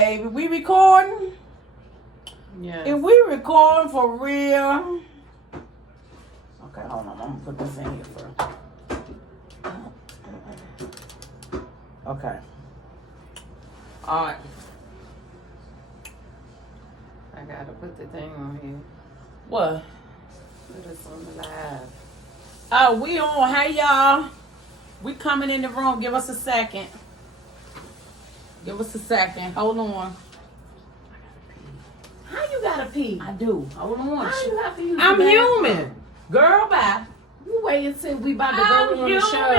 baby. We recording? Yeah. If we recording for real. Okay, hold on. I'm gonna put this in here first. Okay. Alright. I gotta put the thing on here. What? Put us on the live. Oh, we on. Hey, y'all. We coming in the room. Give us a second. Give us a second. Hold on. How you gotta pee? I do. Hold on. How you have to use I'm the bathroom? human. Girl, bye. You wait until we about to go on the show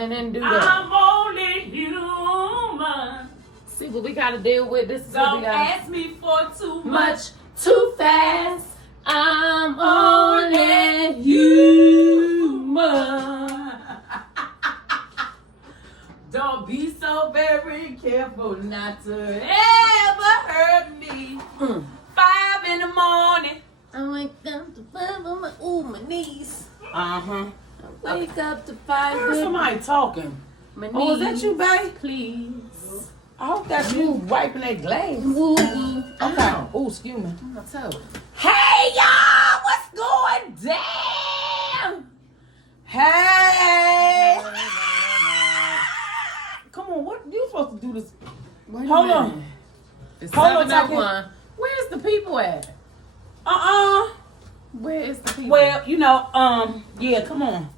and then do that. I'm only human. See what we gotta deal with. This is what Don't we gotta. ask me for too Much too fast. I'm only human. Don't be so very careful not to ever hurt me. 5 in the morning. I wake up to 5 on my knees. Uh-huh. I wake up to 5 I heard with somebody talking. my knees. Oh, is that you, babe? Please. I hope that's you wiping that glass. Woo. Okay. Oh, excuse me. My toe. Hey, y'all! What's going down? Hey! Come on, what you supposed to do this? Wait a Hold minute. on. It's Hold on, 7:01. Where's the people at? Where is the people? Well, yeah, come on.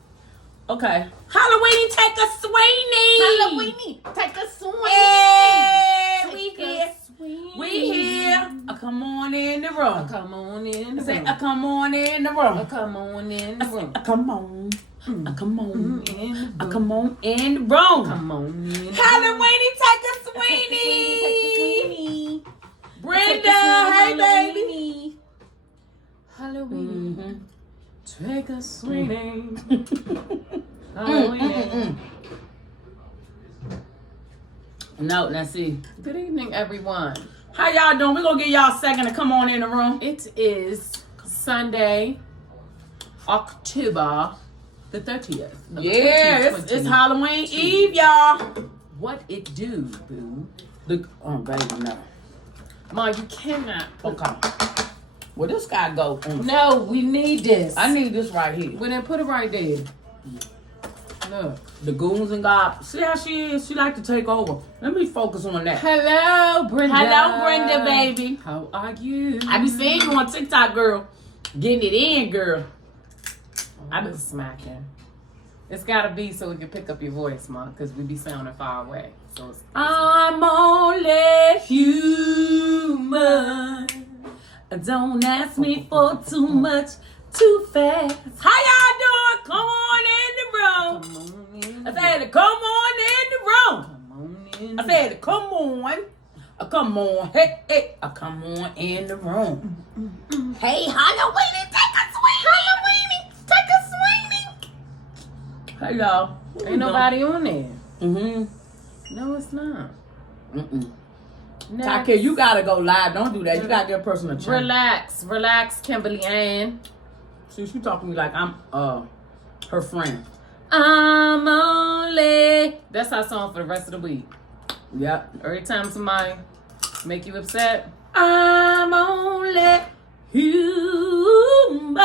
Okay. Halloween, take a sweeney. Halloween. Take a swing. Yeah, we Take a here. swing. We here. Come on in the room. Come on in the I said, room. come on in the room. Come on in the room. Come on. Come on. In the room. Come on in the room. Come on in the room. Halloween, take a Take sweeney. the Brenda, hey baby. Halloween. Take a swing. Halloween. No, let's see. Good evening, everyone. How y'all doing? We're gonna give y'all a second to come on in the room. It is Sunday, October the 30th. of Yeah, it's 2020. Halloween Eve, y'all. What it do, boo? Oh, baby, no. Ma, you cannot. Okay. Well, this guy go on. No, we need this. I need this right here. Well, then put it right there. Look. The goons and God. See how she is? She like to take over. Let me focus on that. Hello, Brenda. Hello, Brenda, baby. How are you? I be seeing you on TikTok, girl. Getting it in, girl. I be smacking. It's gotta be so we can pick up your voice, Ma, because we be sounding far away. So it's I'm only human. Don't ask me for too much, too fast. How y'all doing? Come on in the room. come on in. I said, come on in the room. Come on in. I said, come on. Come on. Hey, hey. Come on in the room. Hey, Halloween, take a swing. Hey, y'all. Ain't nobody on there. Mm-hmm. No, it's not. Mm-mm. Next. Taka, you gotta go live. Don't do that. You gotta give a person a chance. Relax, Kimberly Ann. See, she talking to me like I'm her friend. I'm only. That's our song for the rest of the week. Yep. Every time somebody make you upset, I'm only human.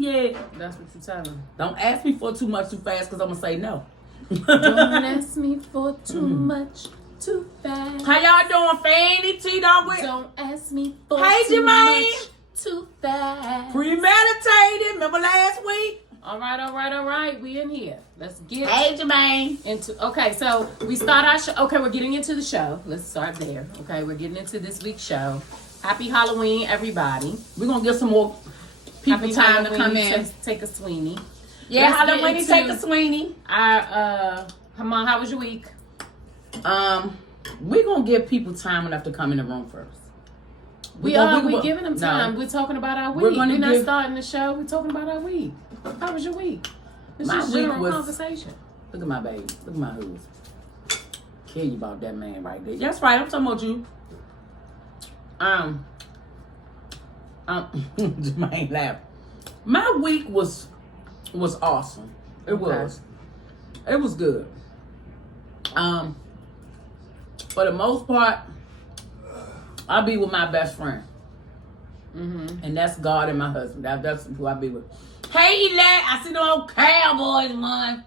Yeah. that's what you tell them. Don't ask me for too much too fast, cause I'm gonna say no. Don't ask me for too much too fast. How y'all doing, Fanny T? Don't ask me for Hey, too Jermaine. much too fast. Premeditated. Remember last week? All right. We in here. Let's get Hey, Jermaine. into. Okay, so we start our show. Okay, we're getting into the show. Let's start there. Okay, we're getting into this week's show. Happy Halloween, everybody. We're gonna get some more people Happy time to Halloween, come in. Take a Sweeney. Yeah, Let's get Halloween, into take a Sweeney. Come on, how was your week? We're gonna give people time enough to come in the room first. We giving them time. No. We're talking about our week. We're We're not give- starting the show. We're talking about our week. How was your week? It's My just week general was- conversation. Look at my baby. Look at my hooves. Kill you about that man right there. That's right. I'm talking about you. Jermaine laughed. My week was awesome. It was. It was good. For the most part, I be with my best friend. Mm-hmm. And that's God and my husband. That's who I be with. Hey, Elette, I see the old Cowboys one.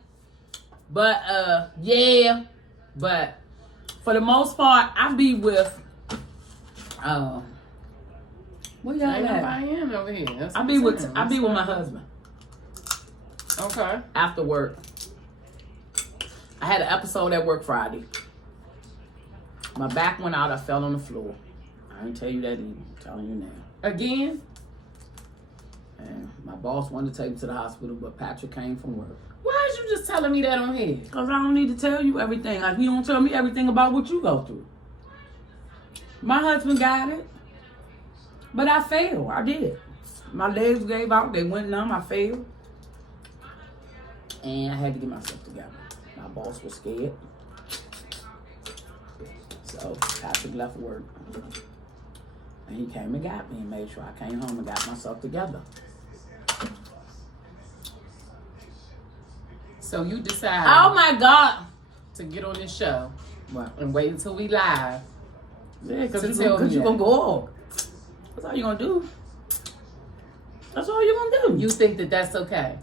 But, yeah. But, for the most part, I be with, where y'all Ain't at? nobody in over here. That's I what be I'm with saying. my husband. Okay. After work. I had an episode at work Friday. My back went out. I fell on the floor. I didn't tell you that either. I'm telling you now. Again? And my boss wanted to take me to the hospital, but Patrick came from work. Why is you just telling me that on here? Because I don't need to tell you everything. Like, you don't tell me everything about what you go through. My husband got it. But I failed. I did. My legs gave out. They went numb. I failed. And I had to get myself together. My boss was scared. So Patrick left work. And he came and got me and made sure I came home and got myself together. So you decided Oh my God. to get on this show What? and wait until we live. Yeah, because To you're tell me going to that. go off. That's all you're going to do. That's all you're going to do. You think that that's okay?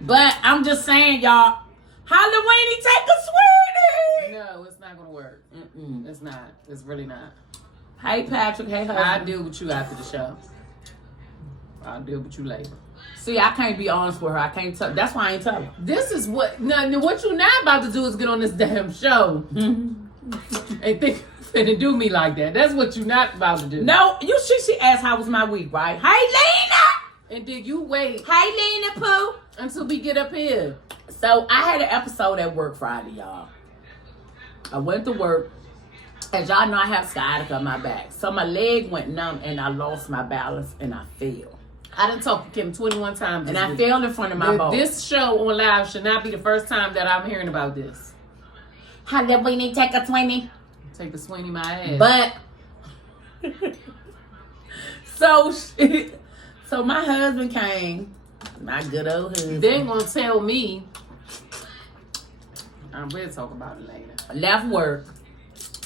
But I'm just saying, y'all, Halloweeny, take a sweetie. No, it's not going to work. Mm-mm. It's not. It's really not. Hey, Patrick. Hey, husband. I'll deal with you after the show. I'll deal with you later. See, I can't be honest with her. I can't tell. That's why I ain't tell her. This is what what you're not about to do is get on this damn show and think you're finna do me like that. That's what you're not about to do. No, she asked how was my week, right? Hey, Lena. And then you wait Hey, Lena Pooh. until we get up here. So I had an episode at work Friday, y'all. I went to work. As y'all know, I have sciatica on my back. So my leg went numb and I lost my balance and I fell. I done talked to Kim 21 times. And this I week. fell in front of my boss. This show on live should not be the first time that I'm hearing about this. Halloweeny, take a 20. Take the swing in my ass. But so my husband came, my good old husband. They ain't gonna tell me. We'll talk about it later. Left work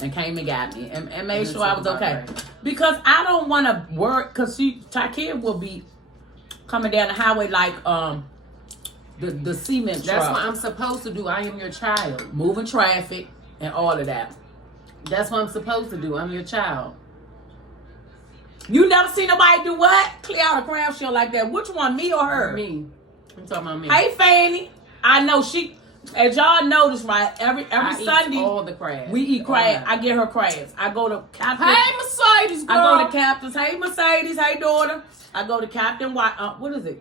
and came and got me and made We'll sure I talk was about okay. it later. Because I don't want to work, because Takir will be coming down the highway like the cement truck. That's what I'm supposed to do. I am your child. Moving traffic and all of that. That's what I'm supposed to do. I'm your child. You never seen nobody do what? Clear out a craft show like that. Which one, me or her? Me. I'm talking about me. Hey, Fanny. I know she, as y'all notice, right? Every I Sunday, eat all the crabs. we eat All crabs. that. I get her crabs. I go to Captain. Hey, Mercedes, girl. I go to Captain's. Hey, Mercedes. Hey, daughter. I go to Captain White. What is it?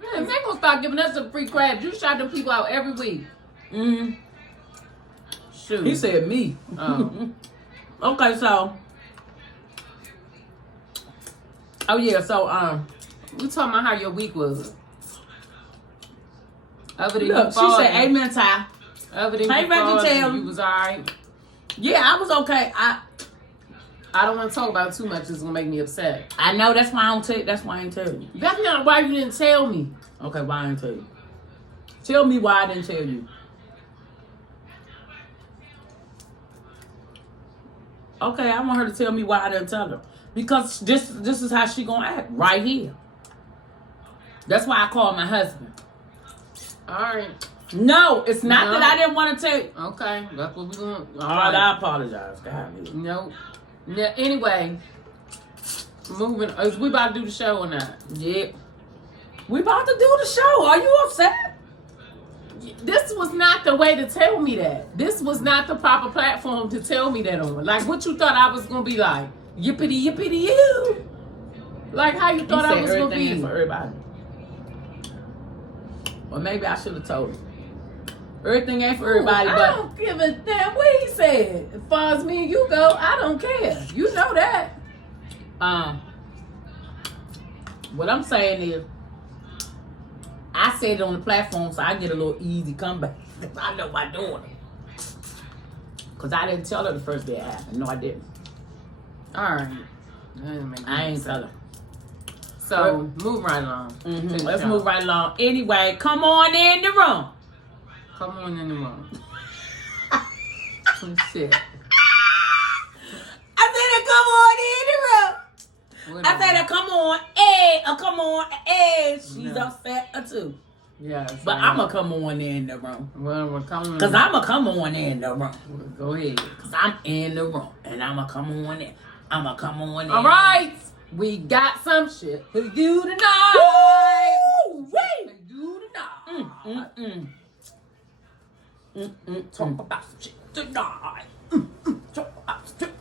Man, they gonna start giving us some free crabs. You shout them people out every week. Mm-hmm. Shoot. He said me. Oh. Okay, so. Oh yeah, so We talking about how your week was. Other than look, you she falling, said, "Amen, Ty." Other than Hey, you Reggie falling, Taylor. you was alright. Yeah, I was okay. I don't want to talk about it too much. It's gonna make me upset. I know that's why I don't tell. That's why I ain't tell you. That's not why you didn't tell me. Okay, why I didn't tell you? Tell me why I didn't tell you. Okay, I want her to tell me why I didn't tell her. Because this is how she gonna act right here. That's why I called my husband. All right. No, it's not No. that I didn't want to tell you. Okay. That's what we going. All right, I apologize. God. No. Yeah. Anyway, moving. Is we about to do the show or not? Yeah. We about to do the show. Are you upset? This was not the way to tell me that. This was not the proper platform to tell me that on. Like, what you thought I was gonna be like? Yippity yippity you. Like how you thought I was gonna everything be? is for everybody. Or maybe I should have told her. Everything ain't for everybody, I but don't give a damn what he said. As far as me and you go, I don't care. You know that. what I'm saying is, I said it on the platform so I get a little easy comeback. I know my daughter. Because I didn't tell her the first day it happened. No, I didn't. All right. I ain't tell her. So, move right along. Mm-hmm. Let's move right along. Anyway, come on in the room. Come on in the room. Some shit. I said, on edge. She's upset too. Yes. But I'm going to come on in the room. Well, we're coming. Because I'm going to come on in the room. Go ahead. Because I'm in the room. And I'm going to come on in. I'm going to come on in. All right. We got some shit for you tonight. Woo! For you tonight. Talk about some shit tonight. Talk about some shit.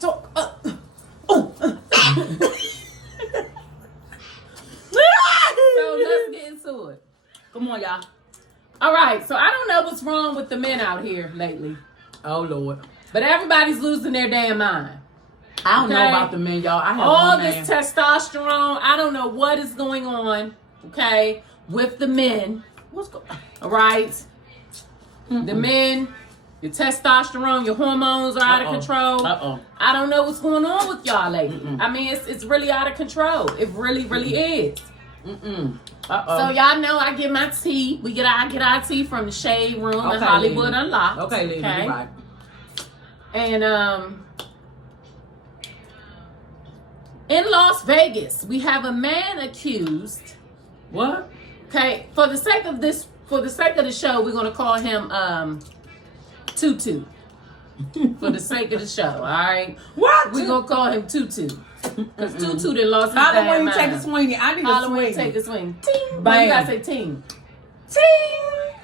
Talk So let's get into it. Come on, y'all. All right. So I don't know what's wrong with the men out here lately, Oh, Lord. but everybody's losing their damn mind. I don't know Okay. about the men, y'all. I have All one this man. testosterone. I don't know what is going on. Okay, with the men. What's going on? All right. The men, your testosterone, your hormones are out of control. I don't know what's going on with y'all lately. I mean, it's really out of control. It really, really is. So y'all know I get my tea. I get our tea from the Shade Room in Hollywood Unlocked. Okay, lady, you're right. And in Las Vegas, we have a man accused. What? Okay, for the sake of the show, we're gonna call him Tutu. For the sake of the show, all right. What? We're gonna call him Tutu. Because Tutu done lost his Halloween, damn take a mind. swing. I need a Halloween, swing. take a swing. Ting. Bam. You gotta say ting. Ting.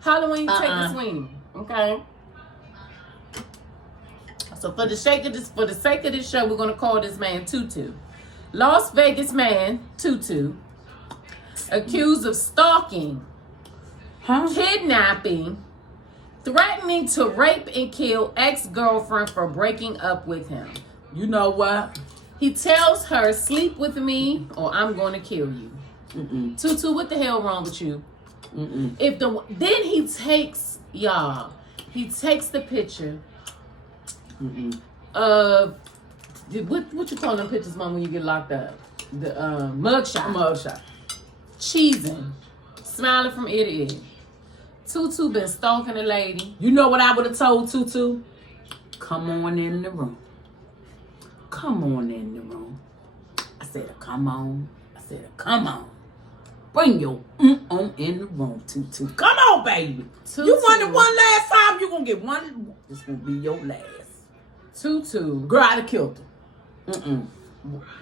Halloween, take a swing. Okay. So for the sake of this show, we're gonna call this man Tutu. Las Vegas man Tutu, accused of stalking, kidnapping, threatening to rape and kill ex-girlfriend for breaking up with him. You know what? He tells her, "Sleep with me, or I'm going to kill you." Tutu, what the hell wrong with you? Then he takes the picture of what you call them pictures, Mom, when you get locked up? The mugshot. Cheesing, smiling from ear to ear. Tutu been stalking a lady. You know what I would have told Tutu? Come on in the room. Come on in the room. I said, come on. I said, come on. Bring your on in the room, Tutu. Come on, baby. Tutu. You won the one last time. You gonna get one. This gonna be your last. Tutu. Girl, I'd have killed her.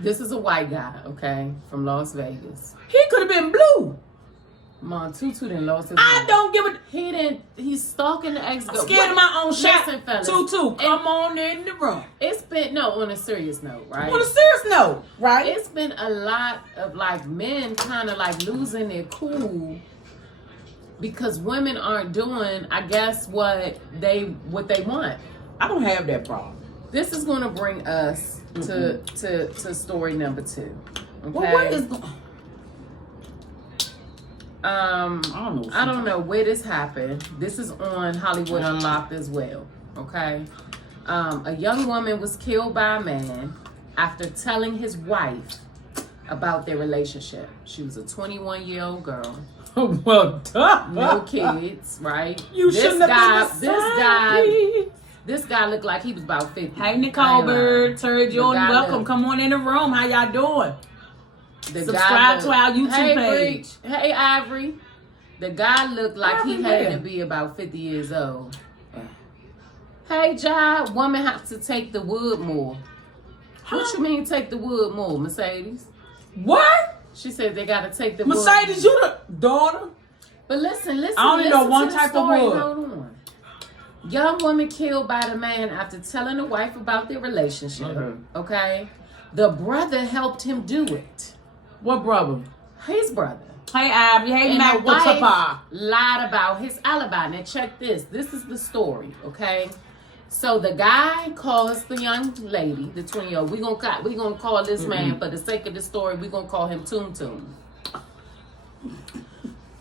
This is a white guy, okay, from Las Vegas. He could have been blue. Mom, Tutu done lost his I mind. don't give a. He's stalking the ex. I'm scared of my own shot. Listen, fellas. Tutu, come on in the room. It's been, on a serious note, right? On a serious note, right? It's been a lot of men kind of losing their cool because women aren't doing, I guess, what they want. I don't have that problem. This is going to bring us to story number 2. Okay? Well, what is going? I don't know where this happened. This is on Hollywood Unlocked as well. Okay. A young woman was killed by a man after telling his wife about their relationship. She was a 21-year-old girl. Well, duh. No kids, right? You shouldn't have been This guy looked like he was about 50. Hey, Nicole Bird, Terry Jordan, welcome. Looked, Come on in the room. How y'all doing? The Subscribe guy to our YouTube page. Hey, Ivory. The guy looked like Ivory he had where? to be about 50 years old. Hey, Jai, woman have to take the wood more. What you mean take the wood more, Mercedes? What? She said they got to take the Mercedes, wood. you the daughter? But listen. I only know one to the type story. of wood. Hold on. Young woman killed by the man after telling the wife about their relationship. Okay? The brother helped him do it. What brother? His brother. Hey, Abby. Hey, And Mac the wife Papa. lied about his alibi. Now check this. This is the story, okay? So the guy calls the young lady, the 20-year-old. We're gonna call this man, for the sake of the story, we're gonna call him Toon Toon.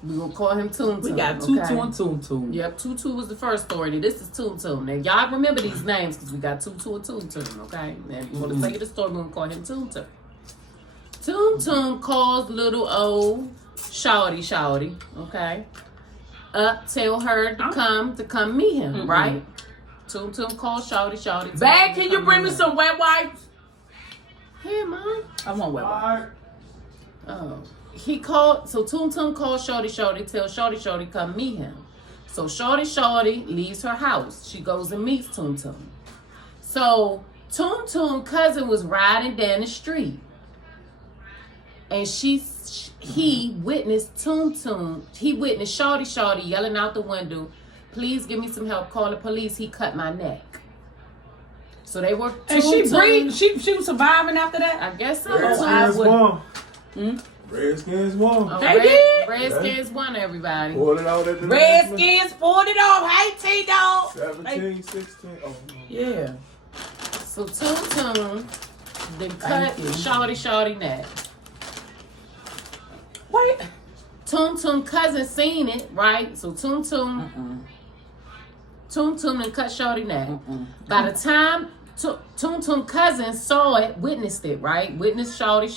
We're gonna call him Toon Toon. We got Tutu and Toon Toon. Yep, Tutu was the first story. This is Toon Toon. Now y'all remember these names because we got Tutu and Toon Toon, okay? And for the sake of the story, we're gonna call him Toon Toon. Toon Toon calls little old Shawty, okay? Tell her to come meet him, right? Toon Toon calls Shawty. Babe, can you bring me some wet wipes? Here, Mom. I want wet wipes. He called, so Tum Tum called Shorty, tell Shorty come meet him. So Shorty leaves her house. She goes and meets Tum Tum. So Tum cousin was riding down the street. And he witnessed he witnessed Shorty yelling out the window, please give me some help, call the police, he cut my neck. So they were And she breathed, she was surviving after that? I guess so. Redskins won. Redskins won. Oh, They did? Redskins won, everybody. Pulled it out at the Redskins pulled it off. Hey, T-Dog. 17, 16. Oh, no. Yeah. So Tum then cut Shorty neck. Wait. Tum cousin seen it, right? So Tum then cut Shorty neck. By the time Tum cousin saw it, witnessed it, right? Witnessed Shorty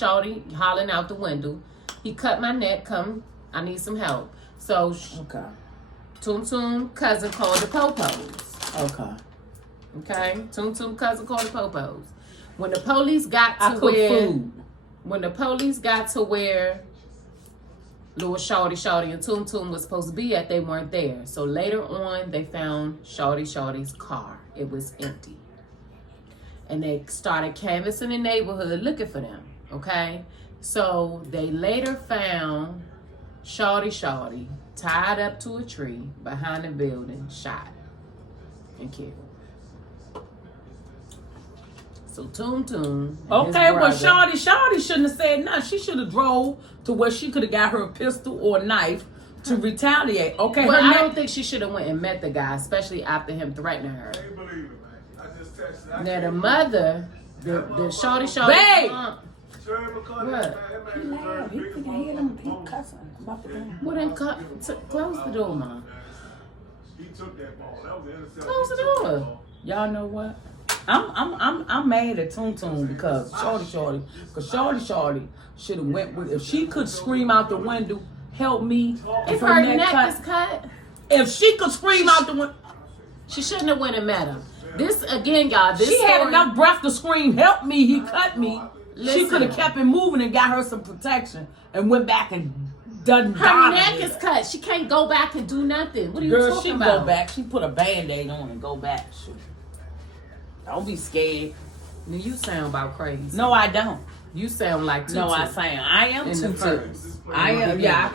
hollering out the window. He cut my neck, come, I need some help. So Tum cousin called the Popos. Okay? Tum cousin called the Popos. When the police got to where Lil Shorty and Tum was supposed to be at, they weren't there. So later on, they found Shorty's car. It was empty. And they started canvassing the neighborhood looking for them, okay? So they later found Shorty tied up to a tree behind the building, shot and killed. So Tum Okay, well, Shorty shouldn't have said nothing. She should have drove to where she could have got her a pistol or a knife to retaliate. Okay, well, I don't think she should have went and met the guy, especially after him threatening her. Now the mother, the Shorty. Babe! Mom, What? well then close the door, Mom. He took that ball. That was the interception. Close the door. Y'all know what? I'm mad at Tum because Shorty should have went with. If she could scream out the window, help me. If her neck is cut, if she could scream out the window, she shouldn't have went and met him. This again, y'all. This she had story, enough breath to scream, help me, he cut me. Listen. She could have kept it moving and got her some protection and went back and done. Her neck is cut. She can't go back and do nothing. What are you talking about? Girl, she go back. She put a Band-Aid on and go back. Shoot. Don't be scared. Now you sound about crazy. No, I don't. You sound like Tutu. No, I sound. I am In the Tutu. first. I am. Yeah.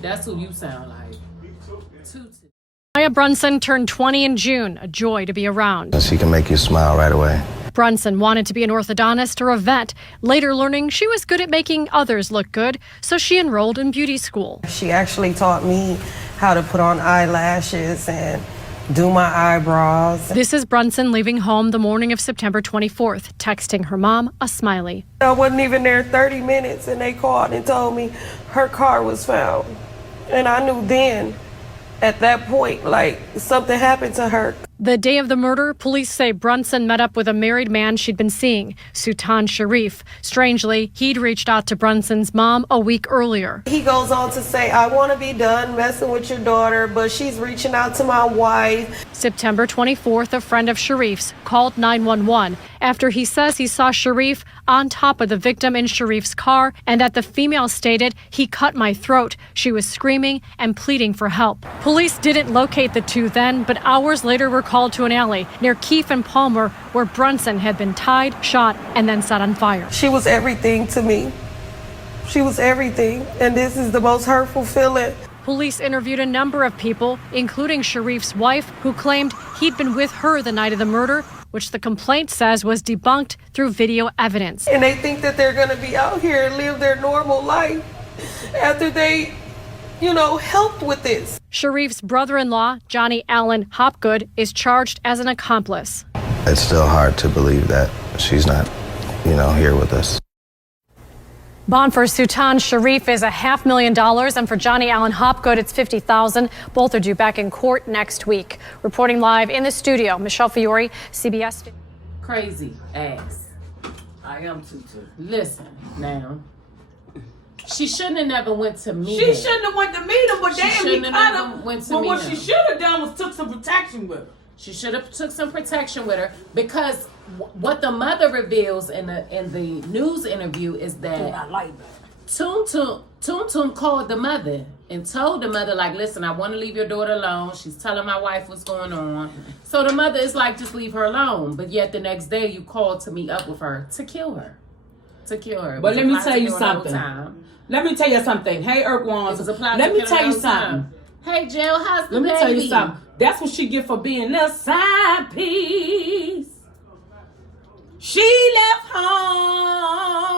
That's who you sound like. Tutu. Maya Brunson turned 20 in June, a joy to be around. She can make you smile right away. Brunson wanted to be an orthodontist or a vet, later learning she was good at making others look good, so she enrolled in beauty school. She actually taught me how to put on eyelashes and do my eyebrows. This is Brunson leaving home the morning of September 24th, texting her mom a smiley. I wasn't even there 30 minutes and they called and told me her car was found. And I knew then, at that point, like something happened to her. The day of the murder, police say Brunson met up with a married man she'd been seeing, Sultan Sharif. Strangely, he'd reached out to Brunson's mom a week earlier. He goes on to say, I want to be done messing with your daughter, but she's reaching out to my wife. September 24th, a friend of Sharif's called 911 after he says he saw Sharif on top of the victim in Sharif's car and that the female stated, he cut my throat. She was screaming and pleading for help. Police didn't locate the two then, but hours later were called to an alley near Keefe and Palmer where Brunson had been tied, shot, and then set on fire. She was everything to me. She was everything, and this is the most hurtful feeling. Police interviewed a number of people, including Sharif's wife, who claimed he'd been with her the night of the murder, which the complaint says was debunked through video evidence. And they think that they're going to be out here and live their normal life after they, helped with this. Sharif's brother-in-law, Johnny Allen Hopgood, is charged as an accomplice. It's still hard to believe that she's not, here with us. Bond for Sultan Sharif is $500,000, and for Johnny Allen Hopgood, it's $50,000. Both are due back in court next week. Reporting live in the studio, Michelle Fiore, CBS. Crazy ass. I am Tutu. Listen now. She shouldn't have never went to meet She him. shouldn't have went to meet him, but She damn, he shouldn't have cut never him. went to But meet what him. she should have done was took some protection with her. She should have took some protection with her because what the mother reveals in the news interview is that I like that. Tum called the mother and told the mother, like, listen, I want to leave your daughter alone. She's telling my wife what's going on. So the mother is like, just leave her alone. But yet the next day you called to meet up with her to kill her. But let me tell you something. Let me tell you something. Hey, Earthworms. Let me tell you something. Hey, Jill, how's the Let me baby? tell you something. That's what she get for being a side piece. She left home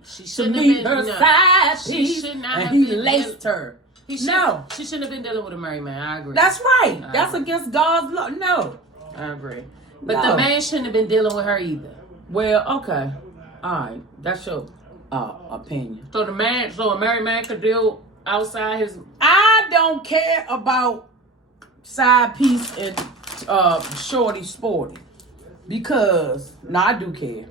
to meet her side piece, and he laced her. She shouldn't have been dealing with a married man. I agree. That's right. That's against God's law. No. I agree. But the man shouldn't have been dealing with her either. Well, okay. All right. That's your opinion. So a married man could deal outside his... I don't care about side piece and shorty sporty. Because, I do care.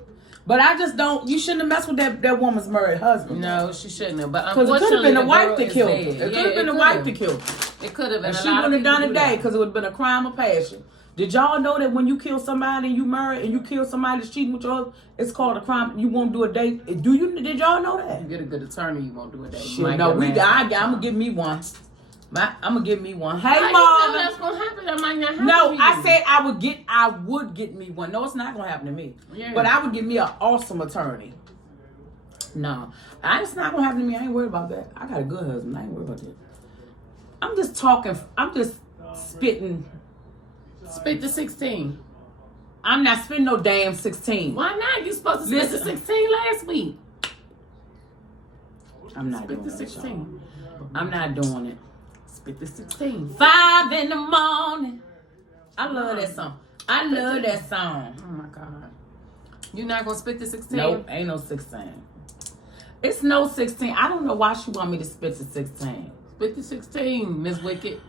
But I just don't, you shouldn't have messed with that woman's married husband. No, she shouldn't have. But because it could have been the wife that killed her. It It could have been the wife that killed her. It could have been. And she wouldn't have done it today because it would have been a crime of passion. Did y'all know that when you kill somebody and you marry and you kill somebody that's cheating with your husband, it's called a crime? You won't do a date. Did y'all know that? You get a good attorney, you won't do a date. Shit, no, I'm gonna give me one. I'm gonna give me one. Hey, Mom. Mom. That's gonna happen. That might not happen. No, I said I would get me one. No, it's not gonna happen to me. Yeah. But I would get me an awesome attorney. No, it's not gonna happen to me. I ain't worried about that. I got a good husband. I ain't worried about that. I'm just talking. I'm just spitting. Spit the 16. I'm not spitting no damn 16. Why not? You supposed to spit the 16 last week. I'm not spit doing the 16. I'm not doing it. Spit the 16. 5 in the morning. I love that song. I love that song. Oh my God. You're not gonna spit the 16? Nope, ain't no 16. It's no 16. I don't know why she want me to spit the 16. Spit the 16, Miss Wicked.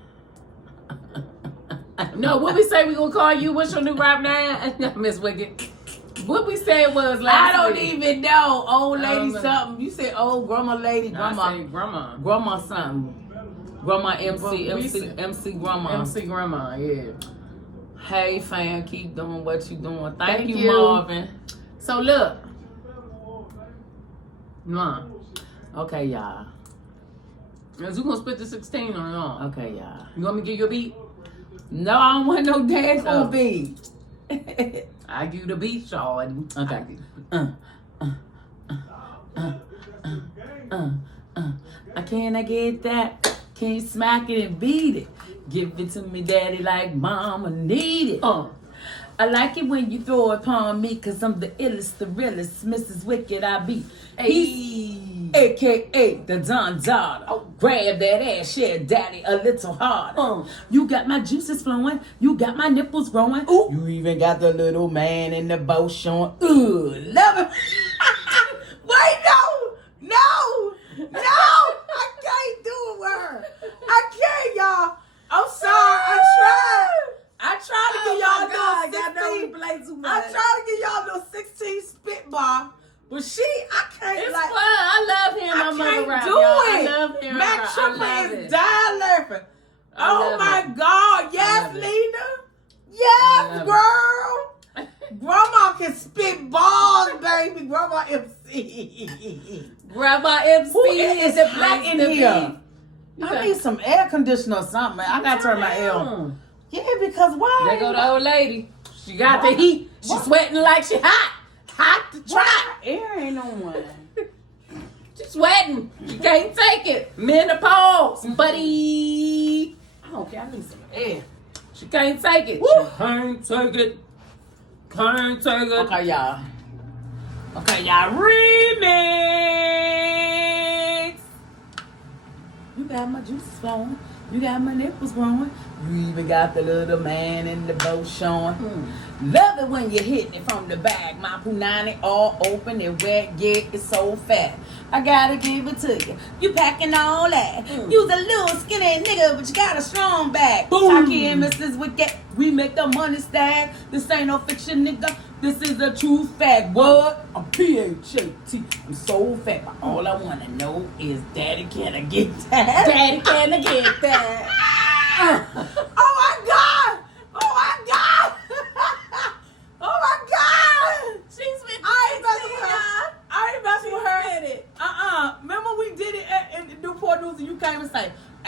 No, what we say we gonna call you? What's your new rap name? Miss Wicked. What we said was last I don't week. even know. Old lady something. You said old grandma lady. Grandma. I said grandma. Grandma something. Grandma MC grandma. MC grandma, yeah. Hey fam, keep doing what you doing. Thank you, Marvin. So look. Mom. Okay, y'all. Is you gonna spit the 16 or not? Okay, y'all. You want me to give you a beat? No, I don't want no daggone beat. I give you the beat, Sean. Okay. Can I get that? Can you smack it and beat it? Give it to me, daddy, like mama need it. I like it when you throw it upon me, cause I'm the illest, the realest, Mrs. Wicked I be. He's AKA the Don daughter. Grab that ass, share daddy a little harder. You got my juices flowing, you got my nipples growing. Ooh. You even got the little man in the bow showing. Ooh, love it. Wait, no, I can't do it with her. I can't, y'all. I'm sorry, I tried to get y'all those 16. I tried to get y'all those 16 spitball, but I can't. It's fun. I love hearing my mother rap. Do y'all. it. I love hearing Mac her. Tripper is dying laughing. Oh my God! Yes, Lena. Yes, girl. Grandma can spit balls, baby. Grandma MC. Grandma MC. Who is it black in here? I got- need some air conditioner or something, man. I gotta turn my air on. Yeah, because why? There go the old lady. She got the heat. She sweating like she hot. Hot to try. Air ain't no one. She sweating. She can't take it. Menopause, buddy. Okay, I need some air. She can't take it. Woo. She can't take it. Can't take it. Okay, y'all. Remix. You got my juices flowing. You got my nipples growing. You even got the little man in the boat showing. Love it when you hit it from the back. My punani all open and wet, yeah, it's so fat. I gotta give it to you. You packing all that. You's a little skinny nigga, but you got a strong back. Taki and Mrs. Wicked, we make the money stack. This ain't no fiction, nigga. This is a true fact. What? I'm PHAT. I'm so fat. But all I wanna know is, Daddy, can I get that? Daddy, can I get that? Oh my God! Oh my God! Oh my God! She's with I ain't messing with her.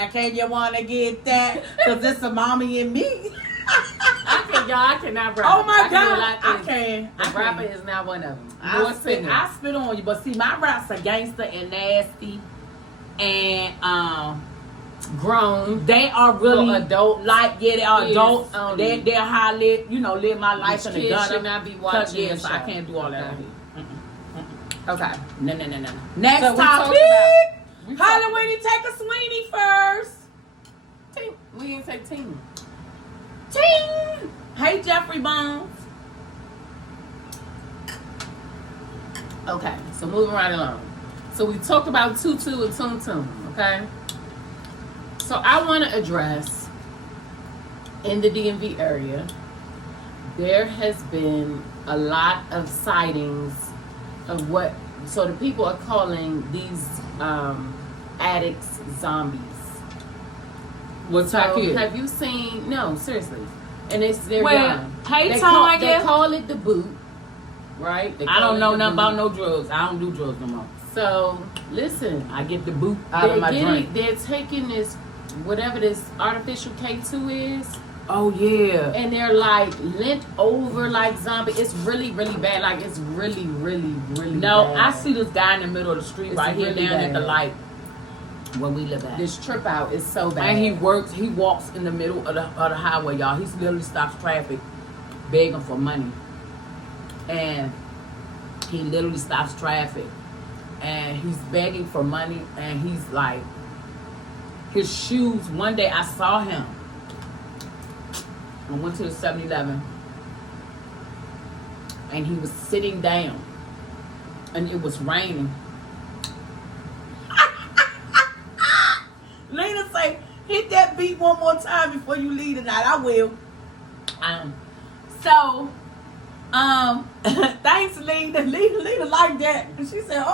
Okay, you want to get that? Because it's a mommy and me. I cannot rap. Oh my I can do a God. lot of I things. can. The I rapper can. is not one of them. I spit on you. But see, my raps are gangster and nasty. And grown. they are really For adults. like, yeah, they are Kids adults. only. They're how live my life in the Kids gutter. should not be watching. Yeah, so I show. can't do all that. Okay. Okay. No. Next So we topic. talked Halloween, take a Sweeney first. Team. We didn't say team. Ting. Hey, Jeffrey Bones. Okay, so moving right along. So we talked about Tutu and Tum Tum, okay? So I want to address, in the DMV area, there has been a lot of sightings of what, so the people are calling these addicts zombies. What type So here? have you seen, no, seriously, and they're Well, young. hey, They Tanya. call it the boot, right? They I call don't it know the nothing boot. about no drugs. I don't do drugs no more. So listen, I get the boot out of my drink. they're taking this, whatever this artificial K2 is, Oh yeah. and they're like lent over like zombie. It's really, really bad. Like it's really, really, really No, bad. I see this guy in the middle of the street It's right here really down at the bad. light where we live at. This trip out is so bad. And he walks in the middle of the highway, y'all. He literally stops traffic begging for money. And he literally stops traffic. And he's begging for money. And he's like, his shoes, one day I saw him. I went to the 7-Eleven. And he was sitting down. And it was raining. Lena say, hit that beat one more time before you leave tonight. I will. Thanks, Lena. Lena like that. And she said,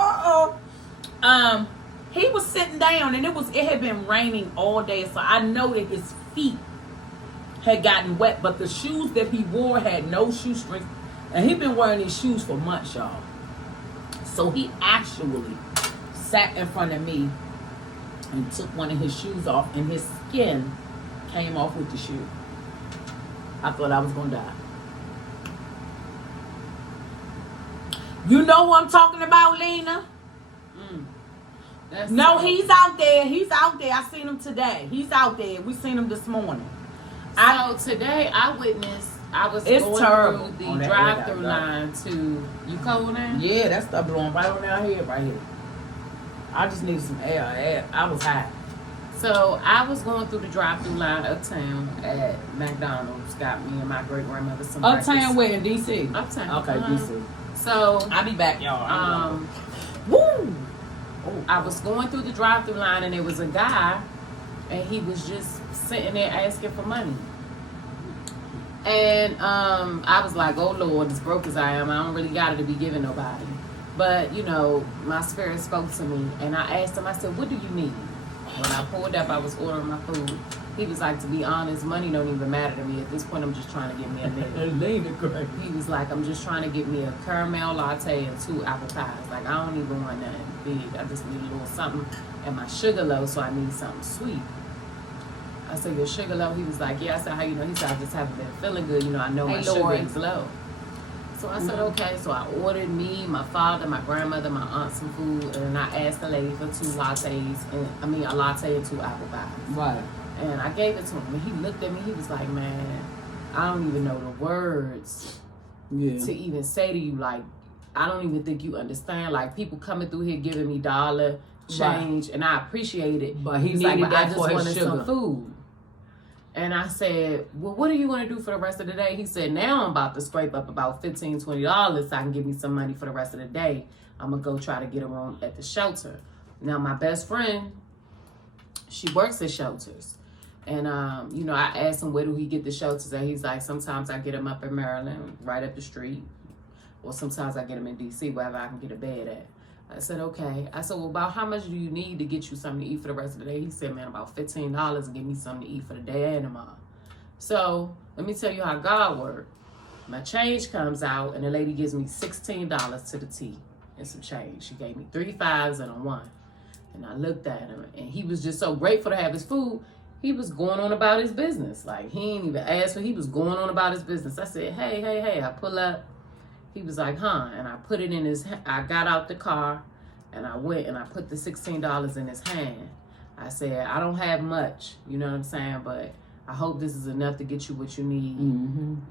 he was sitting down and it had been raining all day. So I know that his feet had gotten wet, but the shoes that he wore had no shoestrings. And he'd been wearing these shoes for months, y'all. So he actually sat in front of me and took one of his shoes off, and his skin came off with the shoe. I thought I was gonna die. You know what I'm talking about, Lena? No, he's out there. He's out there. I seen him today. He's out there. We seen him this morning. So today I witnessed, I was It's going terrible through on the that drive-through area, line to, you cold now? Yeah, that stuff blowing right on down here, right here. I just need some air. I was hot. So I was going through the drive-through line uptown at McDonald's. Got me and my great-grandmother some Uptown breakfast. where in DC? Uptown. Okay, DC. So I'll be back, y'all. woo! I was going through the drive-through line and there was a guy, and he was just sitting there asking for money. And I was like, oh Lord, as broke as I am, I don't really got it to be giving nobody. But you know, my spirit spoke to me, and I asked him. I said, "What do you need?" When I pulled up, I was ordering my food. He was like, "To be honest, money don't even matter to me at this point. I'm just trying to get me a meal." He was like, "I'm just trying to get me a caramel latte and 2 apple pies. Like I don't even want nothing big. I just need a little something. And my sugar low, so I need something sweet." I said, "Your sugar low?" He was like, "Yeah." I said, "How you know?" He said, "I just haven't been feeling good. You know, I know my sugar is low." So I said, okay. So I ordered me, my father, my grandmother, my aunt some food, and then I asked the lady for 2 lattes, a latte and 2 apple pies. Right. And I gave it to him, and he looked at me. He was like, "Man, I don't even know the words to even say to you. Like, I don't even think you understand. Like, people coming through here giving me dollar change, and I appreciate it. But he He's needed like, but that I just for his wanted sugar. some food." And I said, "Well, what are you going to do for the rest of the day?" He said, "Now I'm about to scrape up about $15, $20 so I can give me some money for the rest of the day. I'm going to go try to get a room at the shelter." Now, my best friend, she works at shelters. And, you know, I asked him, where do he get the shelters at? He's like, sometimes I get them up in Maryland, right up the street. Or sometimes I get them in D.C., wherever I can get a bed at. I said, okay. I said, well, about how much do you need to get you something to eat for the rest of the day? He said, man, about $15 and give me something to eat for the day and tomorrow. So let me tell you how God worked. My change comes out, and the lady gives me $16 to the T and some change. She gave me 3 5s and a 1. And I looked at him, and he was just so grateful to have his food. He was going on about his business. Like, he ain't even asked for, he was going on about his business. I said, hey. I pull up. He was like, huh? And I put it in I got out the car, and I went and I put the $16 in his hand. I said, I don't have much, you know what I'm saying? But I hope this is enough to get you what you need,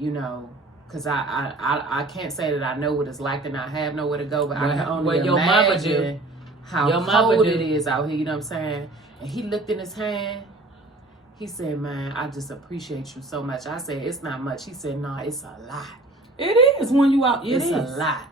you know, because I can't say that I know what it's like to not have nowhere to go, but I can only your mother do. imagine how Your mother cold do. it is out here, you know what I'm saying? And he looked in his hand. He said, man, I just appreciate you so much. I said, it's not much. He said, no, it's a lot. It is when you out. It's a lot.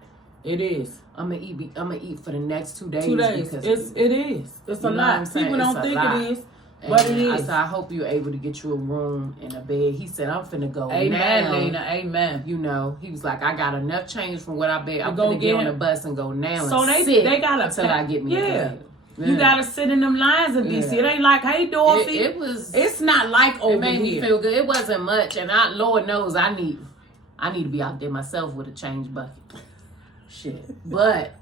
It is. I'm gonna eat for the next 2 days. 2 days. because It is. It's a You know what lot. I'm saying? People don't It's a think lot. it is, And but it I is. said, I hope you're able to get you a room and a bed. He said, I'm finna go Amen, now. Lena. Amen. You know, he was like, I got enough change from what I bet. I'm go gonna get on get the bus and go now. So and they sit gotta until I get me a bed. You gotta sit in them lines in DC. Yeah. It ain't like, hey Dorothy. It was. It's not like over It made me here. feel good. It wasn't much, and Lord knows I need to be out there myself with a change bucket. Shit, but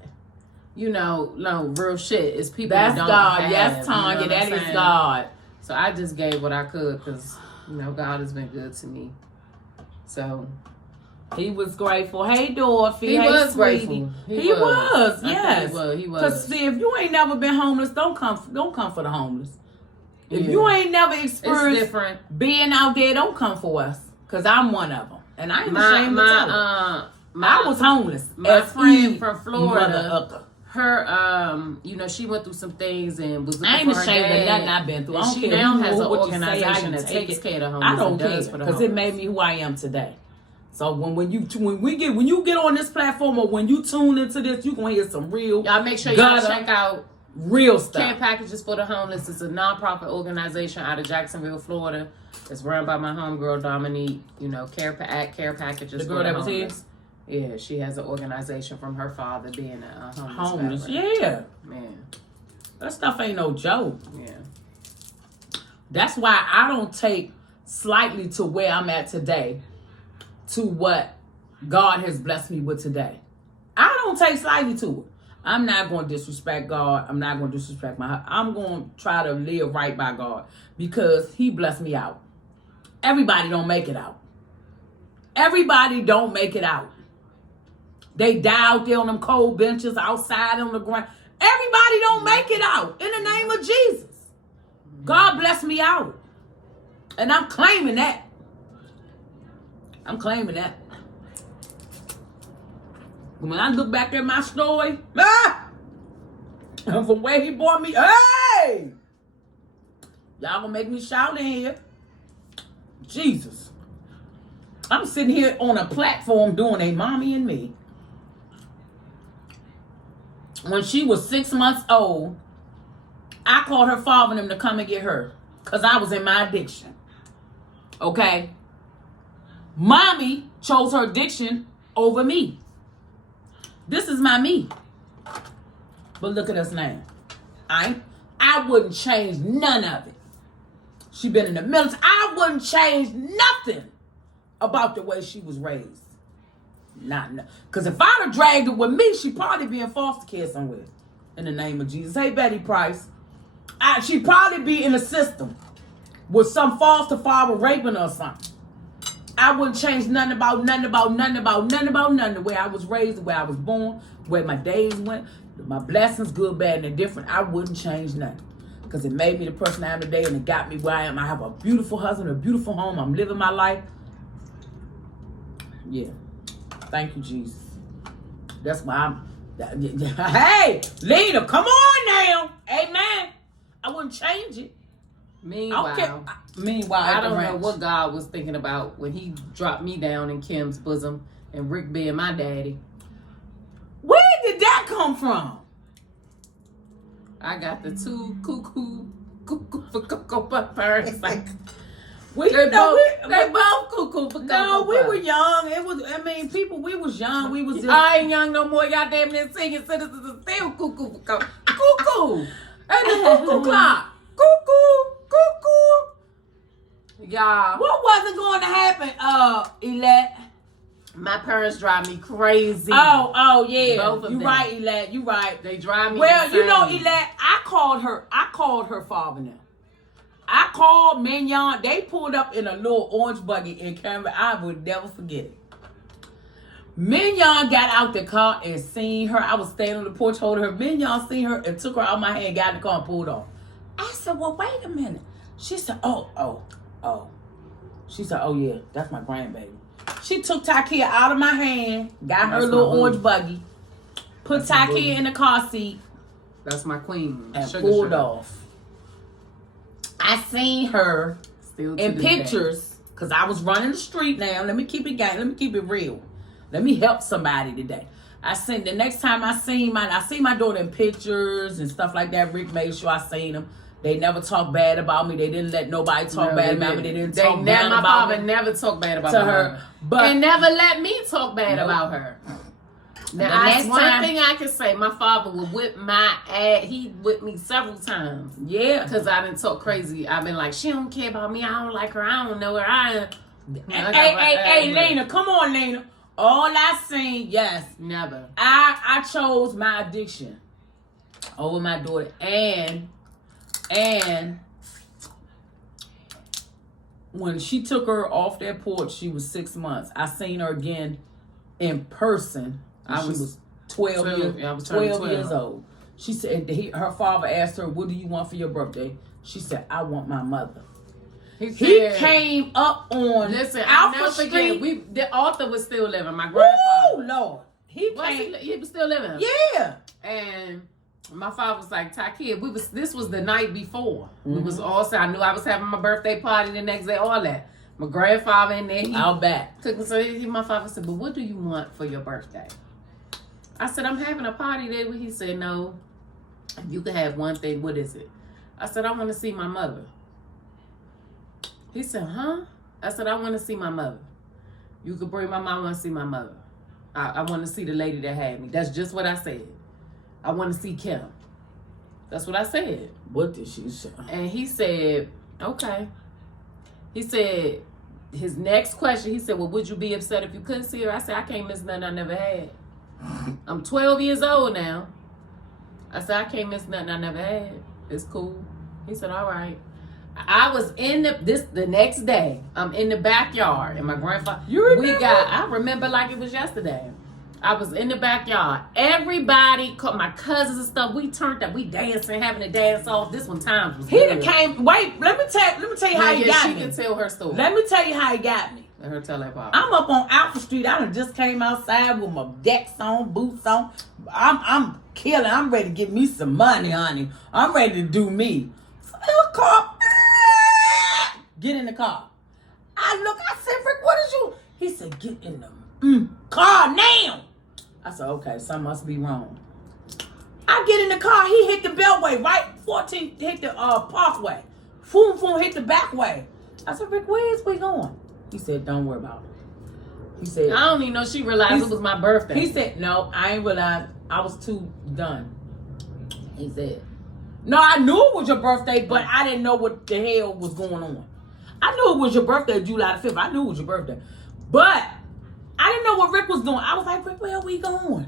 you know, no real shit. It's people That's that don't God. have, Yes, Tanya. you know what That I'm is saying? God. So I just gave what I could because you know God has been good to me. So He was grateful. Hey Dorothy. He hey, was sweetie. grateful. He was. I think Yes. He was. Cause see, if you ain't never been homeless, don't come for the homeless. If Yeah. you ain't never It's experienced different. being out there, don't come for us. Cause I'm one of them, and I ain't ashamed to tell it. I was homeless. my friend F.E. from Florida, mother-ucker. her, you know, she went through some things and was looking I ain't for her ashamed dad. of nothing I've been through. I And don't she care now who has or an what you say, how organization you that take takes it. care of the homeless. I don't and care does for the because it homeless. made me who I am today. So when you get on this platform or when you tune into this, you gonna hear some real. Y'all make sure y'all gutter, check out real Care stuff. Packages for the Homeless. It's a nonprofit organization out of Jacksonville, Florida. It's run by my homegirl Dominique. You know, Care Packages. The girl for that was here? homeless. Yeah, she has an organization from her father being a Homeless, veteran. yeah. Man, That stuff ain't no joke. yeah. That's why I don't take slightly to where I'm at today to what God has blessed me with today. I don't take slightly to it. I'm not going to disrespect God. I'm not going to disrespect I'm going to try to live right by God because he blessed me out. Everybody don't make it out. Everybody don't make it out. They die out there on them cold benches outside on the ground. Everybody don't make it out in the name of Jesus. God bless me out. And I'm claiming that. I'm claiming that. When I look back at my story, and from where he brought me, hey! Y'all gonna make me shout in here. Jesus. I'm sitting here on a platform doing a mommy and me. When she was 6 months old, I called her father and them to come and get her because I was in my addiction. Okay? Mommy chose her addiction over me. This is my me. But look at us now. I wouldn't change none of it. She been in the military. I wouldn't change nothing about the way she was raised. Because if I'd have dragged her with me, she'd probably be in foster care somewhere. In the name of Jesus. Hey, Betty Price. She'd probably be in a system with some foster father raping her or something. I wouldn't change nothing about the way I was raised, the way I was born, where my days went, my blessings, good, bad, and indifferent. I wouldn't change nothing. Because it made me the person I am today and it got me where I am. I have a beautiful husband, a beautiful home. I'm living my life. Yeah. Thank you, Jesus. That's why hey, Lena, come on now. Amen. I wouldn't change it. Meanwhile, Meanwhile, I don't know what God was thinking about when he dropped me down in Kim's bosom and Rick being my daddy. Where did that come from? I got the two cuckoo for Cocoa Puff parents. Like, We they know both cuckoo for Cocoa no, we Puff. were young. It was. I mean, we was young. We was just. I ain't young no more. Y'all damn near singing citizens are still cuckoo for Cocoa. Cuckoo. And the cuckoo clock. Cuckoo. Y'all. What wasn't going to happen, Elette? My parents drive me crazy. Oh yeah. Both of You them. right, Elette. You right. They drive me Well, insane. you know, Elette, I called her father now. I called Mignon. They pulled up in a little orange buggy in Canberra. I would never forget it. Mignon got out the car and seen her. I was standing on the porch holding her. Mignon seen her and took her out my hand, got in the car and pulled off. I said, well, wait a minute. She said, oh. She said, oh yeah, that's my grandbaby. She took Takia out of my hand, got her That's little my orange boo. buggy, put That's my boo. Takia in the car seat, That's my queen. and Sugar, pulled sugar. off. I seen her Still to in this day. pictures, because I was running the street now. Let me keep it gang. Let me keep it real. Let me help somebody today. I seen the next time I seen my daughter in pictures and stuff like that. Rick made sure I seen them. They never talked bad about me. They didn't let nobody talk bad about me. They didn't talk bad my about father me never talked bad about to my her. mother. But And never let me talk bad Nope. about her. The Now, next that's one time- thing I can say. My father would whip my ass. He whipped me several times. yeah, Because I didn't talk crazy. I've been like, she don't care about me. I don't like her. I don't know her. hey, Lena, come on, Lena. All I seen, yes, Never. I chose my addiction over my daughter, and when she took her off that porch, she was 6 months. I seen her again in person. She was 12 years, Yeah, I was turning 12 years 12. old. She said her father asked her, "What do you want for your birthday?" She said, "I want my mother." He said- came up on Listen, I'll Alpha never forget. Street. The author was still living. My Woo, grandfather. Lord. He Was came. he was still living. Yeah. And my father was like, Takia, this was the night before. We Mm-hmm. was all set. I knew I was having my birthday party the next day, all that. My grandfather in there, he Out back. took me. So my father said, but what do you want for your birthday? I said, I'm having a party there. He said, no, if you could have one thing, what is it? I said, I want to see my mother. He said, huh? I said, I want to see my mother. You could bring my mom. I want to see my mother. I want to see the lady that had me. That's just what I said. I want to see Kim. That's what I said. What did she say? And he said, okay. He said, his next question, he said, well, would you be upset if you couldn't see her? I said, I can't miss nothing I never had. I'm 12 years old now. I said, I can't miss nothing I never had. It's cool. He said, all right. I was in the next day. I'm in the backyard, and my grandfather. You remember? I remember like it was yesterday. I was in the backyard. Everybody, my cousins and stuff. We turned up. We dancing, having a dance off. This one times was He good. done came. Wait, let me tell you how he got she me. can tell her story. Let me tell you how he got me. Let her tell that part. I'm up on Alpha Street. I done just came outside with my decks on, boots on. I'm killing. I'm ready to get me some money, honey. I'm ready to do me. So the car. Get in the car. I look. I said, Rick, what is you? He said, get in the car now. I said, okay, something must be wrong. I get in the car. He hit the beltway, right? 14 hit the parkway. Foom, foom, hit the back way. I said, Rick, where is we going? He said, don't worry about it. He said, I don't even know she realized it was my birthday. he said, no, I ain't realized. I was too done. He said, no, I knew it was your birthday, but I didn't know what the hell was going on. I knew it was your birthday, July the 5th. I knew it was your birthday. But I didn't know what Rick was doing. I was like, Rick, where are we going?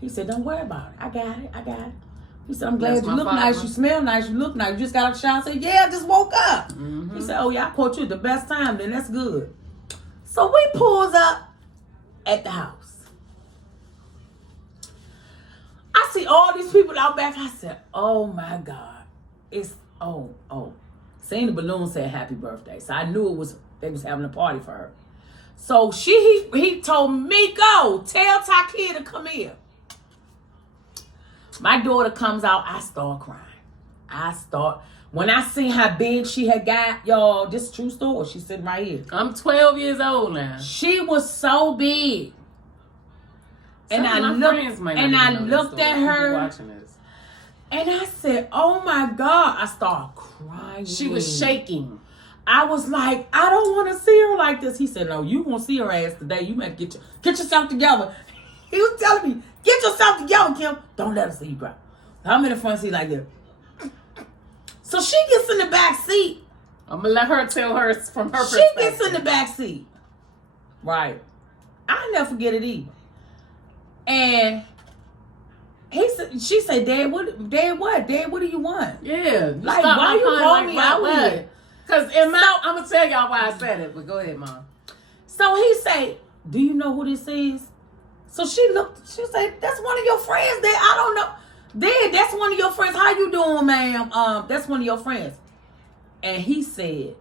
He said, don't worry about it. I got it. He said, I'm glad That's you my look father. nice. You smell nice. You look nice. You just got out of the shower and said, yeah, I just woke up. Mm-hmm. He said, oh, yeah, I caught you at the best time. Then that's good. So we pulls up at the house. I see all these people out back. I said, oh, my God. It's, oh. Seeing the balloon said happy birthday. So I knew they was having a party for her. So he told me, go, tell Takia to come here. My daughter comes out, I start crying. When I seen how big she had got, y'all, this is true story. She's sitting right here. I'm 12 years old now. She was so big. Some And of my friends might not even know this looked story. at People her. watching this. And I said, oh my God. I started crying. She was shaking. I was like, I don't want to see her like this. He said, no, you won't see her ass today. You better get yourself together. He was telling me, get yourself together, Kim. Don't let her see you cry. I'm in the front seat like this. So she gets in the back seat. I'm going to let her tell her from her She perspective. gets in the back seat. Right. I never forget it either. And she said, Dad, what? Dad, what do you want? Yeah. Like, why you call me out here? Because I'm going to tell y'all why I said it, but go ahead, Mom. So he say, do you know who this is? So she said, that's one of your friends, Dad. I don't know. Dad, that's one of your friends. How you doing, ma'am? That's one of your friends. And he said,